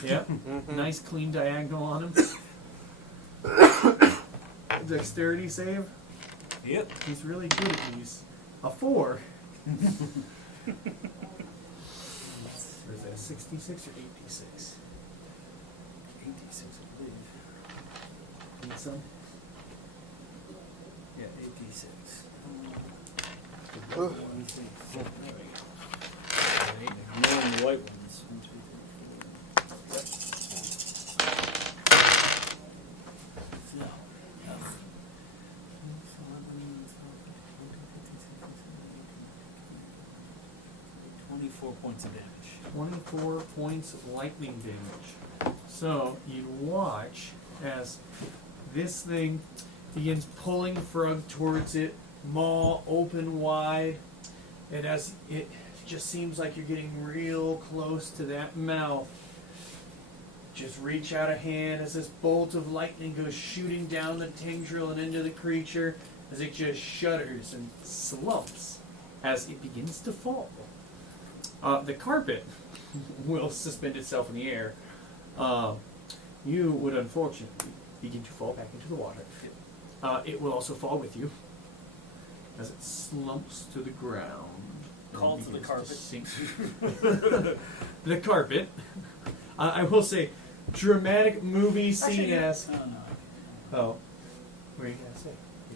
Yep. Nice clean diagonal on him. Dexterity save. Yep. He's really good at these. A 4. Or is that a 66 or 86? 86, I believe. Need some? Yeah, 86. Oh. More than the white ones. 1, 2, 3. No. 24 points of damage. 24 points of lightning damage. So you watch as this thing begins pulling Frug towards it, maw open wide, and as it just seems like you're getting real close to that mouth, just reach out a hand as this bolt of lightning goes shooting down the tendril and into the creature as it just shudders and slumps as it begins to fall. The carpet will suspend itself in the air. You would unfortunately begin to fall back into the water. It will also fall with you as it slumps to the ground. Call and for the begins carpet. to sink. The carpet. I will say, dramatic movie scene as. Oh, no. Oh, what were you gonna say?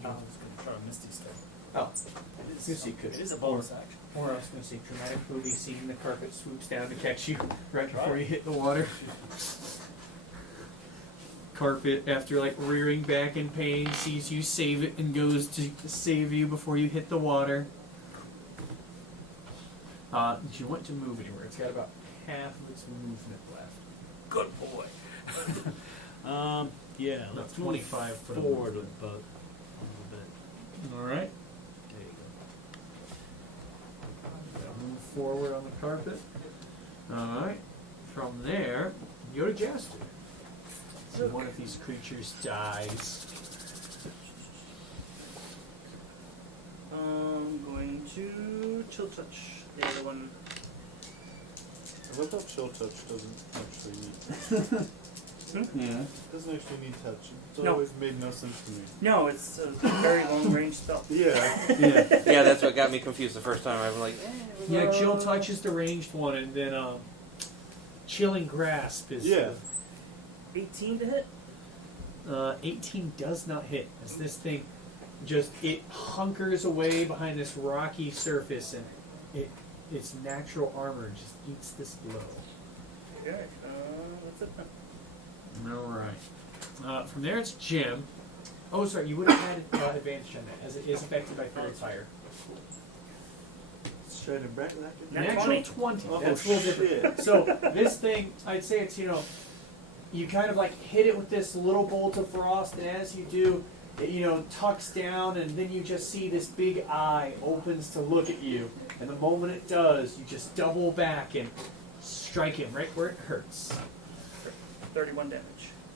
I was going to try a Misty Step. Oh, It is, Yes, you could. it is a bonus action. or I was gonna say, dramatic movie scene. The carpet swoops down to catch you right before you hit the water. Carpet, after like rearing back in pain, sees you save it and goes to save you before you hit the water. Did you want to move anywhere? It's got about half of its movement left. Good boy. Yeah, About let's 25 move foot of forward a movement. little bit. All right. There you Gotta move forward on the carpet. All right. From there, you go to Jasper. So one of these creatures dies. I'm going to chill touch the other one. I love how chill touch doesn't actually need Yeah. doesn't actually need touch. It's No. always made no sense to me. No, it's a very long range spell. Yeah. Yeah. Yeah, that's what got me confused the first time. I was like, Yeah, chill touch is the ranged one, and then chilling grasp is. Yeah. 18 to hit? 18 does not hit, as this thing just it hunkers away behind this rocky surface, and its natural armor just eats this blow. Okay, that's it then. All right. From there, it's Jim. Oh, sorry, you would have had advantage on that, as it is affected by fairy fire. It's shining bright like a Natural Natural 20. Oh, That's a little different. shit. So this thing, I'd say it's, you kind of like hit it with this little bolt of frost, and as you do, it, tucks down, and then you just see this big eye opens to look at you. And the moment it does, you just double back and strike him right where it hurts. 31 damage.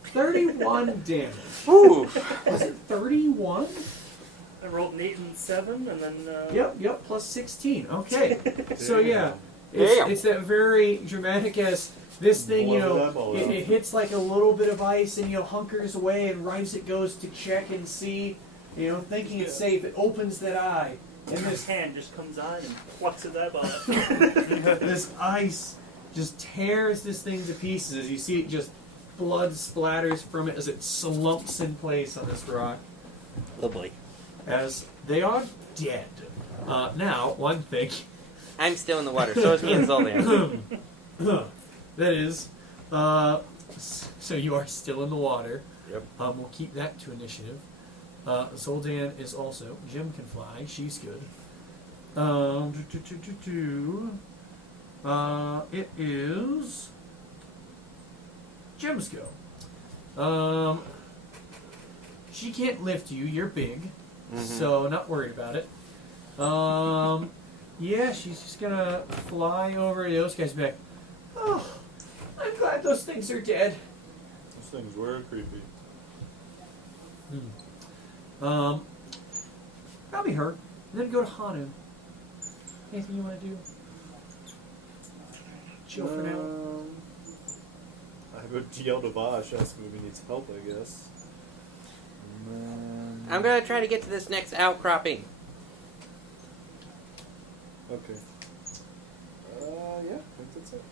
31 damage. Ooh. Was it 31? I rolled an 8 and 7, and then. Yep, plus 16. Okay. So yeah, Damn. it's that very dramatic as this thing, Blow his eyeball out. it hits like a little bit of ice and hunkers away, and right as it goes to check and see, thinking it's safe, it opens that eye, and His this hand just comes on and plucks his eyeball out. this ice just tears this thing to pieces as you see it just blood splatters from it as it slumps in place on this rock. Oh boy. As they are dead. Now, one thing. I'm still in the water. So is me and Zoldan. That is, so you are still in the water. Yep. We'll keep that to initiative. Zoldan is also. Jim can fly. She's good. It is Jim's go. She can't lift you. You're big, so not worried about it. Yeah, she's just gonna fly over to those guys back. Oh, I'm glad those things are dead. Those things were creepy. Probably her. And then go to Hanu. Anything you want to do? Chill for now. I would yell to Vosh, ask him if he needs help, I guess. I'm gonna try to get to this next outcropping. Okay. Yeah, I think that's it.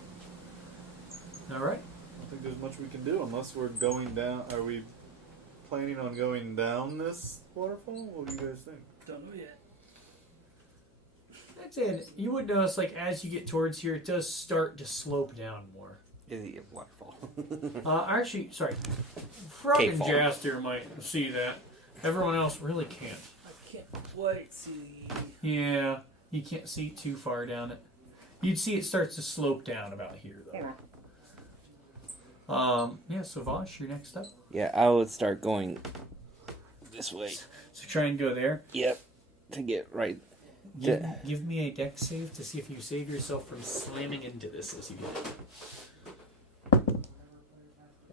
All right. I don't think there's much we can do unless we're going down. Are we planning on going down this waterfall? What do you guys think? Don't know yet. That's it. You would notice, like, as you get towards here, it does start to slope down more. Is it a waterfall? Actually, sorry. Frog and K-fall. Jaster might see that. Everyone else really can't. I can't quite see. Yeah, you can't see too far down it. You'd see it starts to slope down about here, though. Yeah, so Vosh, you're next up. Yeah, I would start going this way. So try and go there. Yep. To get right. Give me a dex save to see if you save yourself from slamming into this as you get it.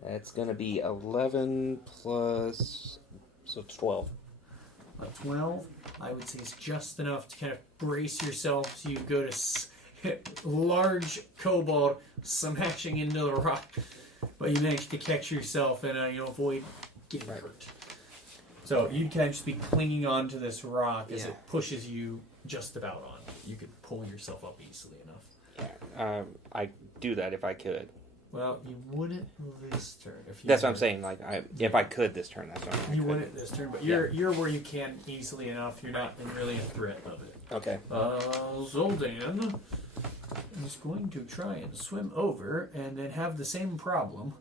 That's gonna be 11 plus. So 12. 12, I would say, is just enough to kind of brace yourself so you go to large kobold smashing into the rock. But you manage to catch yourself and avoid getting hurt. So you'd kind of just be clinging onto this rock as it pushes you just about on. You could pull yourself up easily enough. Yeah. I'd do that if I could. Well, you wouldn't this turn. If you That's what I'm saying. Like, if I could this turn, that's what I'm You wouldn't this turn, but you're where you can easily enough. You're not in really a threat of it. Okay. Zoldan is going to try and swim over and then have the same problem.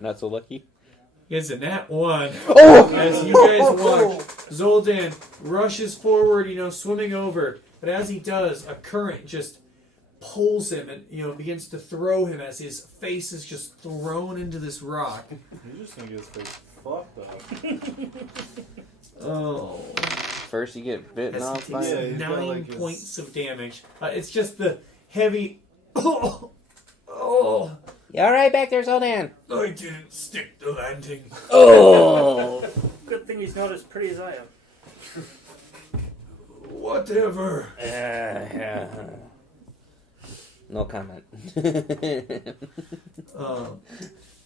Not so lucky. It's a nat 1. Oh! As you guys watch, Zoldan rushes forward, swimming over. But as he does, a current just pulls him and, begins to throw him as his face is just thrown into this rock. He's just gonna get his face fucked up. Oh. First you get bitten As off he by takes he's got, 9 like, his- points of damage. It's just the heavy... Oh! You alright back there, Zoldan? I didn't stick the landing. Oh! Good thing he's not as pretty as I am. Whatever. No comment.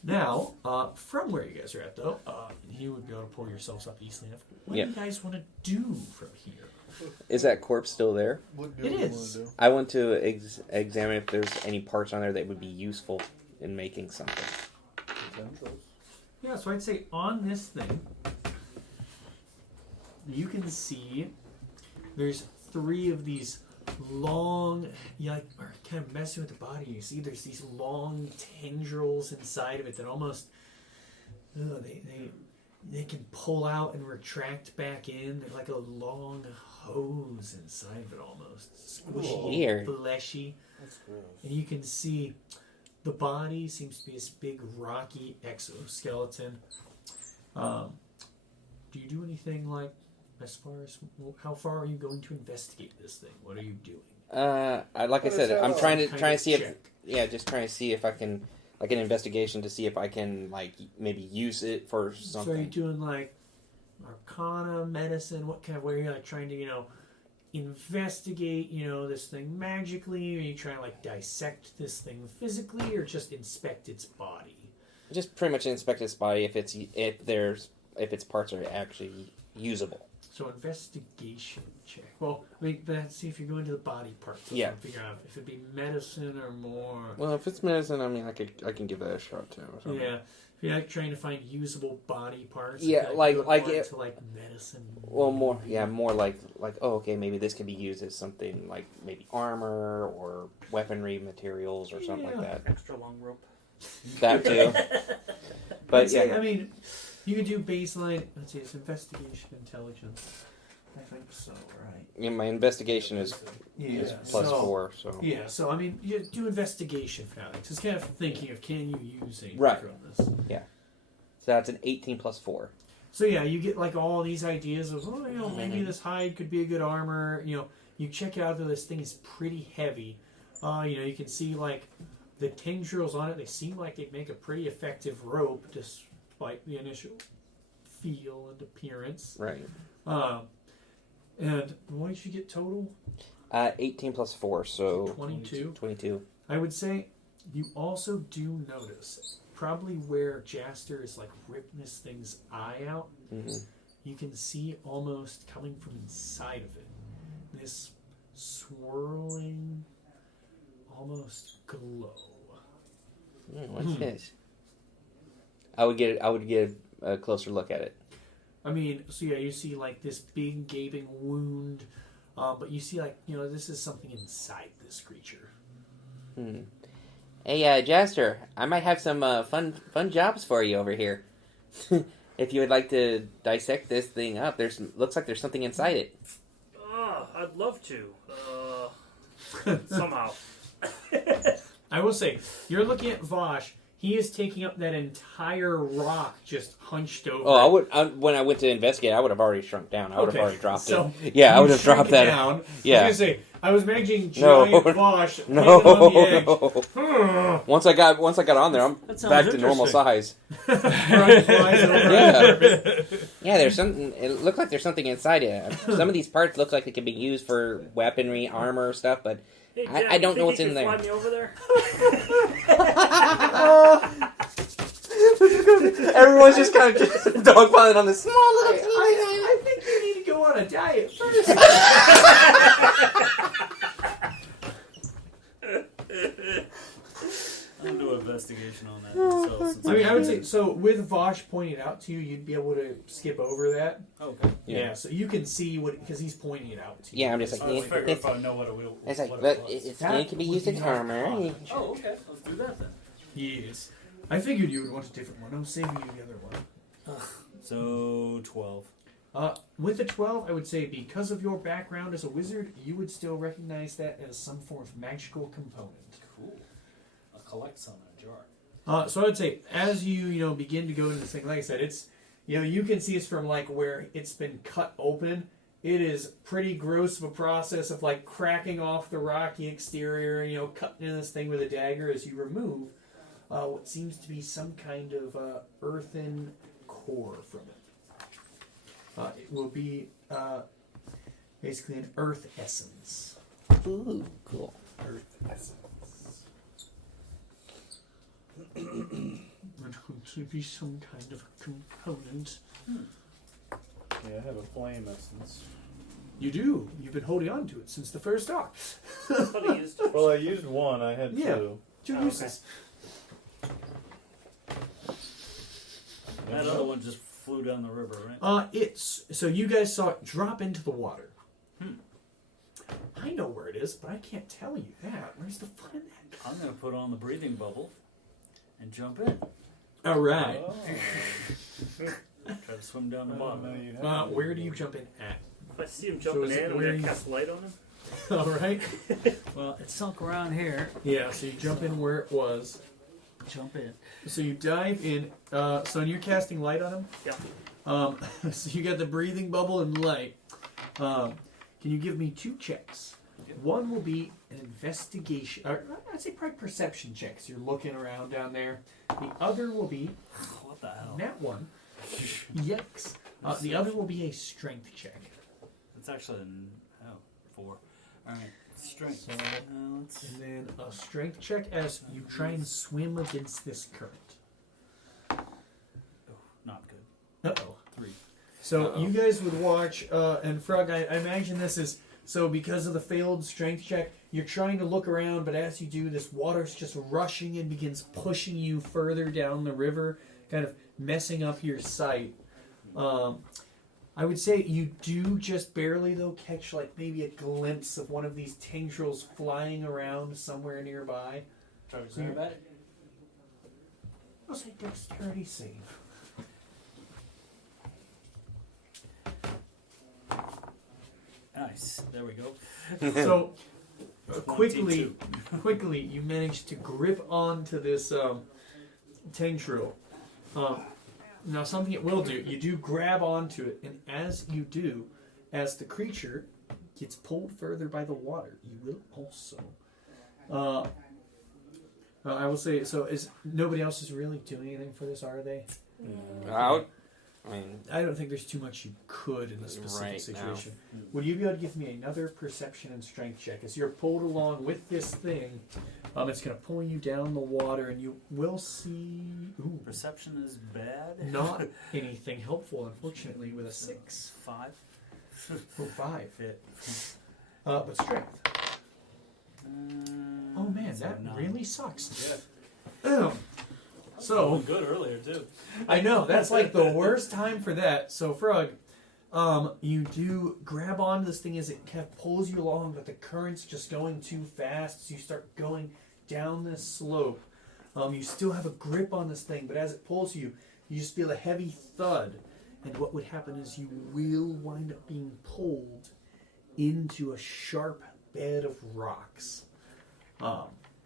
Now, from where you guys are at, though, you would be able to pull yourselves up easily enough. What do you guys want to do from here? Is that corpse still there? What It is. I want to examine if there's any parts on there that would be useful in making something. Yeah, so I'd say on this thing, you can see there's 3 of these long, are kind of messing with the body. You see there's these long tendrils inside of it that almost, they can pull out and retract back in. They're like a long hose inside of it almost. Squishy, Weird. fleshy. That's gross. And you can see the body seems to be this big rocky exoskeleton. Do you do anything like, as far as, how far are you going to investigate this thing? What are you doing? Like I said, I'm trying to see if, check. just trying to see if I can, like an investigation to see if I can, like, maybe use it for something. So are you doing like arcana, medicine, what kind of, where you're like trying to, investigate, this thing magically? Or are you trying to like dissect this thing physically, or just inspect its body? Just pretty much inspect its body if its parts are actually usable. So investigation check. Well, let's see if you're going to the body parts. Yeah. Figure out if it'd be medicine or more. Well, if it's medicine, I mean, I can give that a shot too. So. Yeah. If you're like trying to find usable body parts. Yeah, you like would want it- to like medicine. Well, more like oh, okay, maybe this can be used as something like maybe armor or weaponry materials or something like that. Extra long rope. That too. But I'd say, yeah, I mean, you could do baseline. Let's see, it's investigation, intelligence. I think so, right? yeah, my investigation is Yeah. plus 4, so Yeah, so I mean, you do investigation for now. Just kind of thinking of, can you use anything Right. from this? so that's an 18 plus 4. So yeah, you get like all these ideas of, maybe this hide could be a good armor. You check out that this thing is pretty heavy. You can see like the tendrils on it. They seem like they'd make a pretty effective rope, despite the initial feel and appearance. Right. And what did you get total? 18 plus 4, so 22. 22. I would say you also do notice, probably where Jaster is like ripping this thing's eye out, Mm-hmm. you can see almost coming from inside of it this swirling, almost glow. What's this? I would get a closer look at it. I mean, so yeah, you see like this big gaping wound, but you see like, this is something inside this creature. Hey, Jaster, I might have some fun jobs for you over here. If you would like to dissect this thing up, looks like there's something inside it. I'd love to. Somehow. I will say, you're looking at Vosh. He is taking up that entire rock just hunched over. Oh, when I went to investigate, I would have already shrunk down. I would have already dropped so it. Yeah, I would have shrink dropped it that. down. Yeah. I was gonna say, I was imagining No. giant Vosh No, on the edge. no. Once I got on there, I'm That sounds back to normal interesting. size. Front flies over Yeah. Yeah, there's something. It looked like there's something inside it. Some of these parts look like they could be used for weaponry, armor, stuff, but Hey, I don't know what's in there. Fly me over there? Everyone's just kind of dogpiling on this small little. I think you need to go on a diet first. I'm gonna do an investigation on that myself. Since I mean, I would say, so with Vosh pointing it out to you, you'd be able to skip over that. Okay. Yeah, so you can see what, because he's pointing it out to you. Yeah, I'm just like, I was figuring if I know what it will. It's like, what but it was. it can be used as armor. Oh, okay. Let's do that then. Yes. I figured you would want a different one. I'm saving you the other one. So 12. With a 12, I would say because of your background as a wizard, you would still recognize that as some form of magical component. Cool. I'll collect some in a jar. So I would say as you begin to go into this thing, like I said, it's you can see it's from like where it's been cut open. It is pretty gross of a process of like cracking off the rocky exterior, cutting in this thing with a dagger as you remove what seems to be some kind of earthen core from it. It will be basically an earth essence. Ooh, cool. Earth essence. Would hopefully be some kind of component. Yeah, I have a flame essence. You do. You've been holding on to it since the first talk. Well, I used one. I had Yeah. two. Two uses. That other one just flew down the river, right? It's so you guys saw it drop into the water. I know where it is, but I can't tell you that. Where's the fun in that? I'm going to put on the breathing bubble and jump in. All right. Oh. Try to swim down the bottom. Where do you jump in at? If I see him So jumping is it in, I'm where going you- to cast light on him. All right. Well, it's sunk around here. Yeah. So you jump in where it was. Jump in. So you dive in. So you're casting light on him. Yeah. So you got the breathing bubble and light. Can you give me 2 checks? One will be an investigation, or I'd say probably perception checks. You're looking around down there. The other will be What the hell? nat 1. Yikes. The other will be a strength check. It's actually 4. Alright, strength. So- Let's And then a strength check as you try and swim against this current. not good. Uh-oh. 3. So Uh-oh. you guys would watch, and Frog, I imagine this is, so because of the failed strength check, you're trying to look around, but as you do, this water's just rushing and begins pushing you further down the river, kind of messing up your sight. I would say you do just barely, though, catch like maybe a glimpse of one of these tendrils flying around somewhere nearby. Try to grab at it. I'll say dexterity save. Nice. There we go. So, quickly, 22. quickly, you manage to grip onto this tendril. Now, something it will do, you do grab onto it, and as you do, as the creature gets pulled further by the water, you will also. I will say, so is nobody else is really doing anything for this, are they? Out. I mean, I don't think there's too much you could in this specific Right situation. Would you be able to give me another perception and strength check? As you're pulled along with this thing, it's going to pull you down the water, and you will see Perception is bad. not anything helpful, unfortunately, with a 6. 5. Oh, 5. Fit. But strength. Oh man, So that 9. really sucks. Yeah. So Good earlier too. I know that's like the worst time for that. So Frog, you do grab onto this thing as it kind of pulls you along, but the current's just going too fast. So you start going down this slope. You still have a grip on this thing, but as it pulls you, you just feel a heavy thud. And what would happen is you will wind up being pulled into a sharp bed of rocks,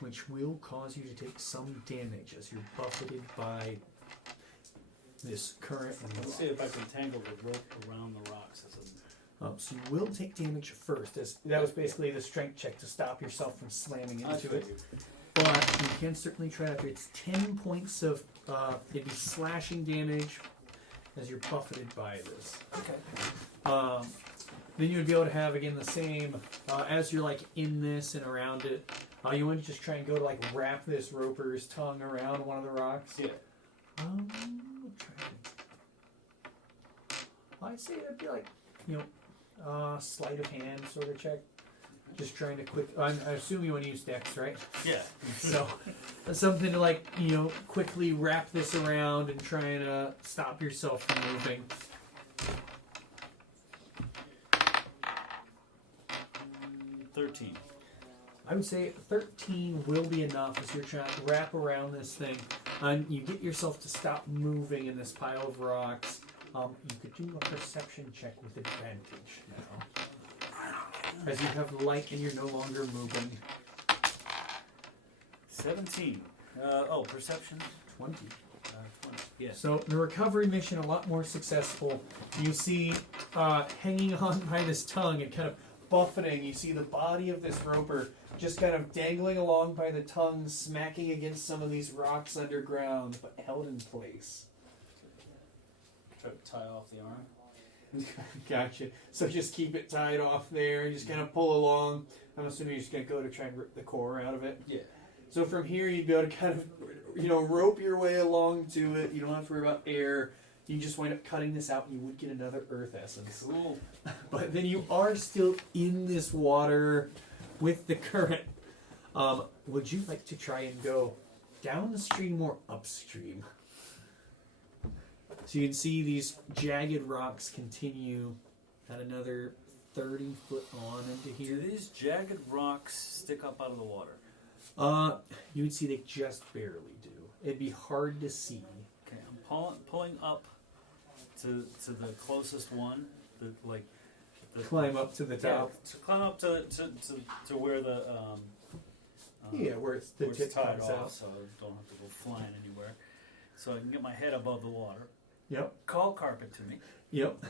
which will cause you to take some damage as you're buffeted by this current. Let's see if I can tangle the rope around the rocks. So you will take damage first, as that was basically the strength check to stop yourself from slamming into it. But you can certainly try after. It's 10 points of it'd be slashing damage as you're buffeted by this. Okay. Then you would be able to have again the same as you're like in this and around it. You want to just try and go to like wrap this roper's tongue around one of the rocks. Yeah. I'd say it'd be like sleight of hand sort of check. Just trying to quick. I assume you want to use Dex, right? Yeah. So something to like quickly wrap this around and try and stop yourself from moving. 13. I would say 13 will be enough as you're trying to wrap around this thing. And you get yourself to stop moving in this pile of rocks. You could do a perception check with advantage now. As you have light and you're no longer moving. 17. Perception. 20. 20. Yes. So the recovery mission a lot more successful. You see hanging on by this tongue and kind of buffeting. You see the body of this roper just kind of dangling along by the tongue, smacking against some of these rocks underground, but held in place. Try to tie off the arm. Gotcha. So just keep it tied off there and just kind of pull along. I'm assuming you're just going to go to try and rip the core out of it. Yeah. So from here you'd be able to kind of, rope your way along to it. You don't have to worry about air. You just wind up cutting this out and you would get another earth essence. Cool. But then you are still in this water with the current. Would you like to try and go downstream or upstream? So you can see these jagged rocks continue at another 30 foot on into here. Do these jagged rocks stick up out of the water? You would see they just barely do. It'd be hard to see. Okay, I'm pulling up to the closest one, the Climb up to the top. to climb up to where the Where it's the where tip it's tied comes off, out. so I don't have to go flying anywhere. So I can get my head above the water. Yep. Call carpet to me. Yep.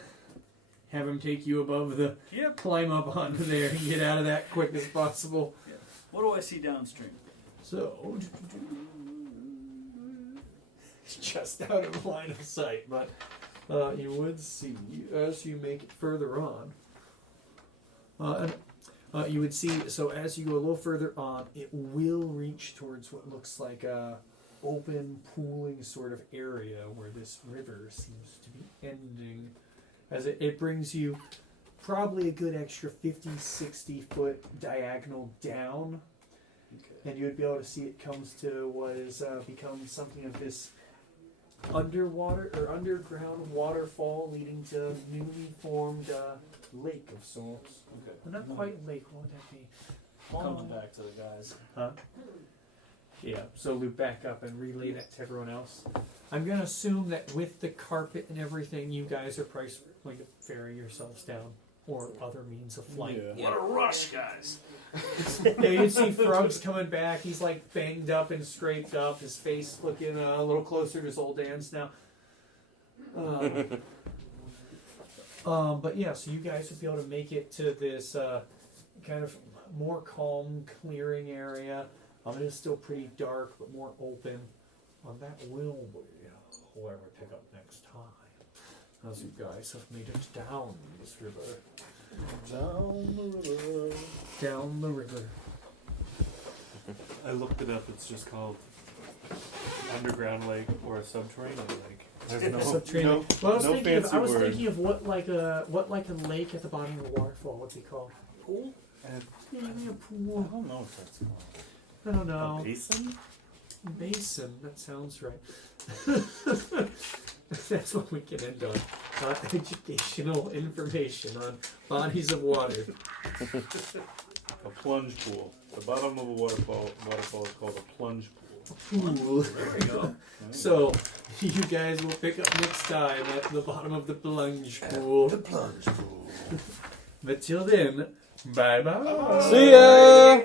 Have him take you above the. Yep. Climb up onto there and get out of that quick as possible. What do I see downstream? So, just out of line of sight, but you would see as you make it further on. You would see, so as you go a little further on, it will reach towards what looks like a open, pooling sort of area where this river seems to be ending. As it brings you probably a good extra 50, 60 foot diagonal down. And you would be able to see it comes to what has become something of this underwater or underground waterfall leading to a newly formed lake of sorts. Okay. Well, not quite lake, what would that be? Coming back to the guys. Huh? Yeah, so loop back up and relay that to everyone else. I'm going to assume that with the carpet and everything, you guys are probably going to ferry yourselves down or other means of flight. Yeah. What a rush, guys! Yeah, you can see Frog's coming back. He's like banged up and scraped up. His face looking a little closer to his old dance now. But yeah, so you guys would be able to make it to this kind of more calm clearing area. It is still pretty dark, but more open. That will be where we pick up next time. As you guys have made it down this river. Down the river. Down the river. I looked it up. It's just called underground lake or a subterranean lake. There's no Subterranean. Well, no fancy I was word. thinking of what like a lake at the bottom of the waterfall would be called. Pool? Yeah, maybe a I pool. don't know if that's called. I don't know. A basin? Basin. That sounds right. That's what we can end on. Educational information on bodies of water. A plunge pool. The bottom of a waterfall is called a plunge pool. Pool. There we go. So you guys will pick up next time at the bottom of the plunge pool. The plunge pool. But till then, bye bye. See ya!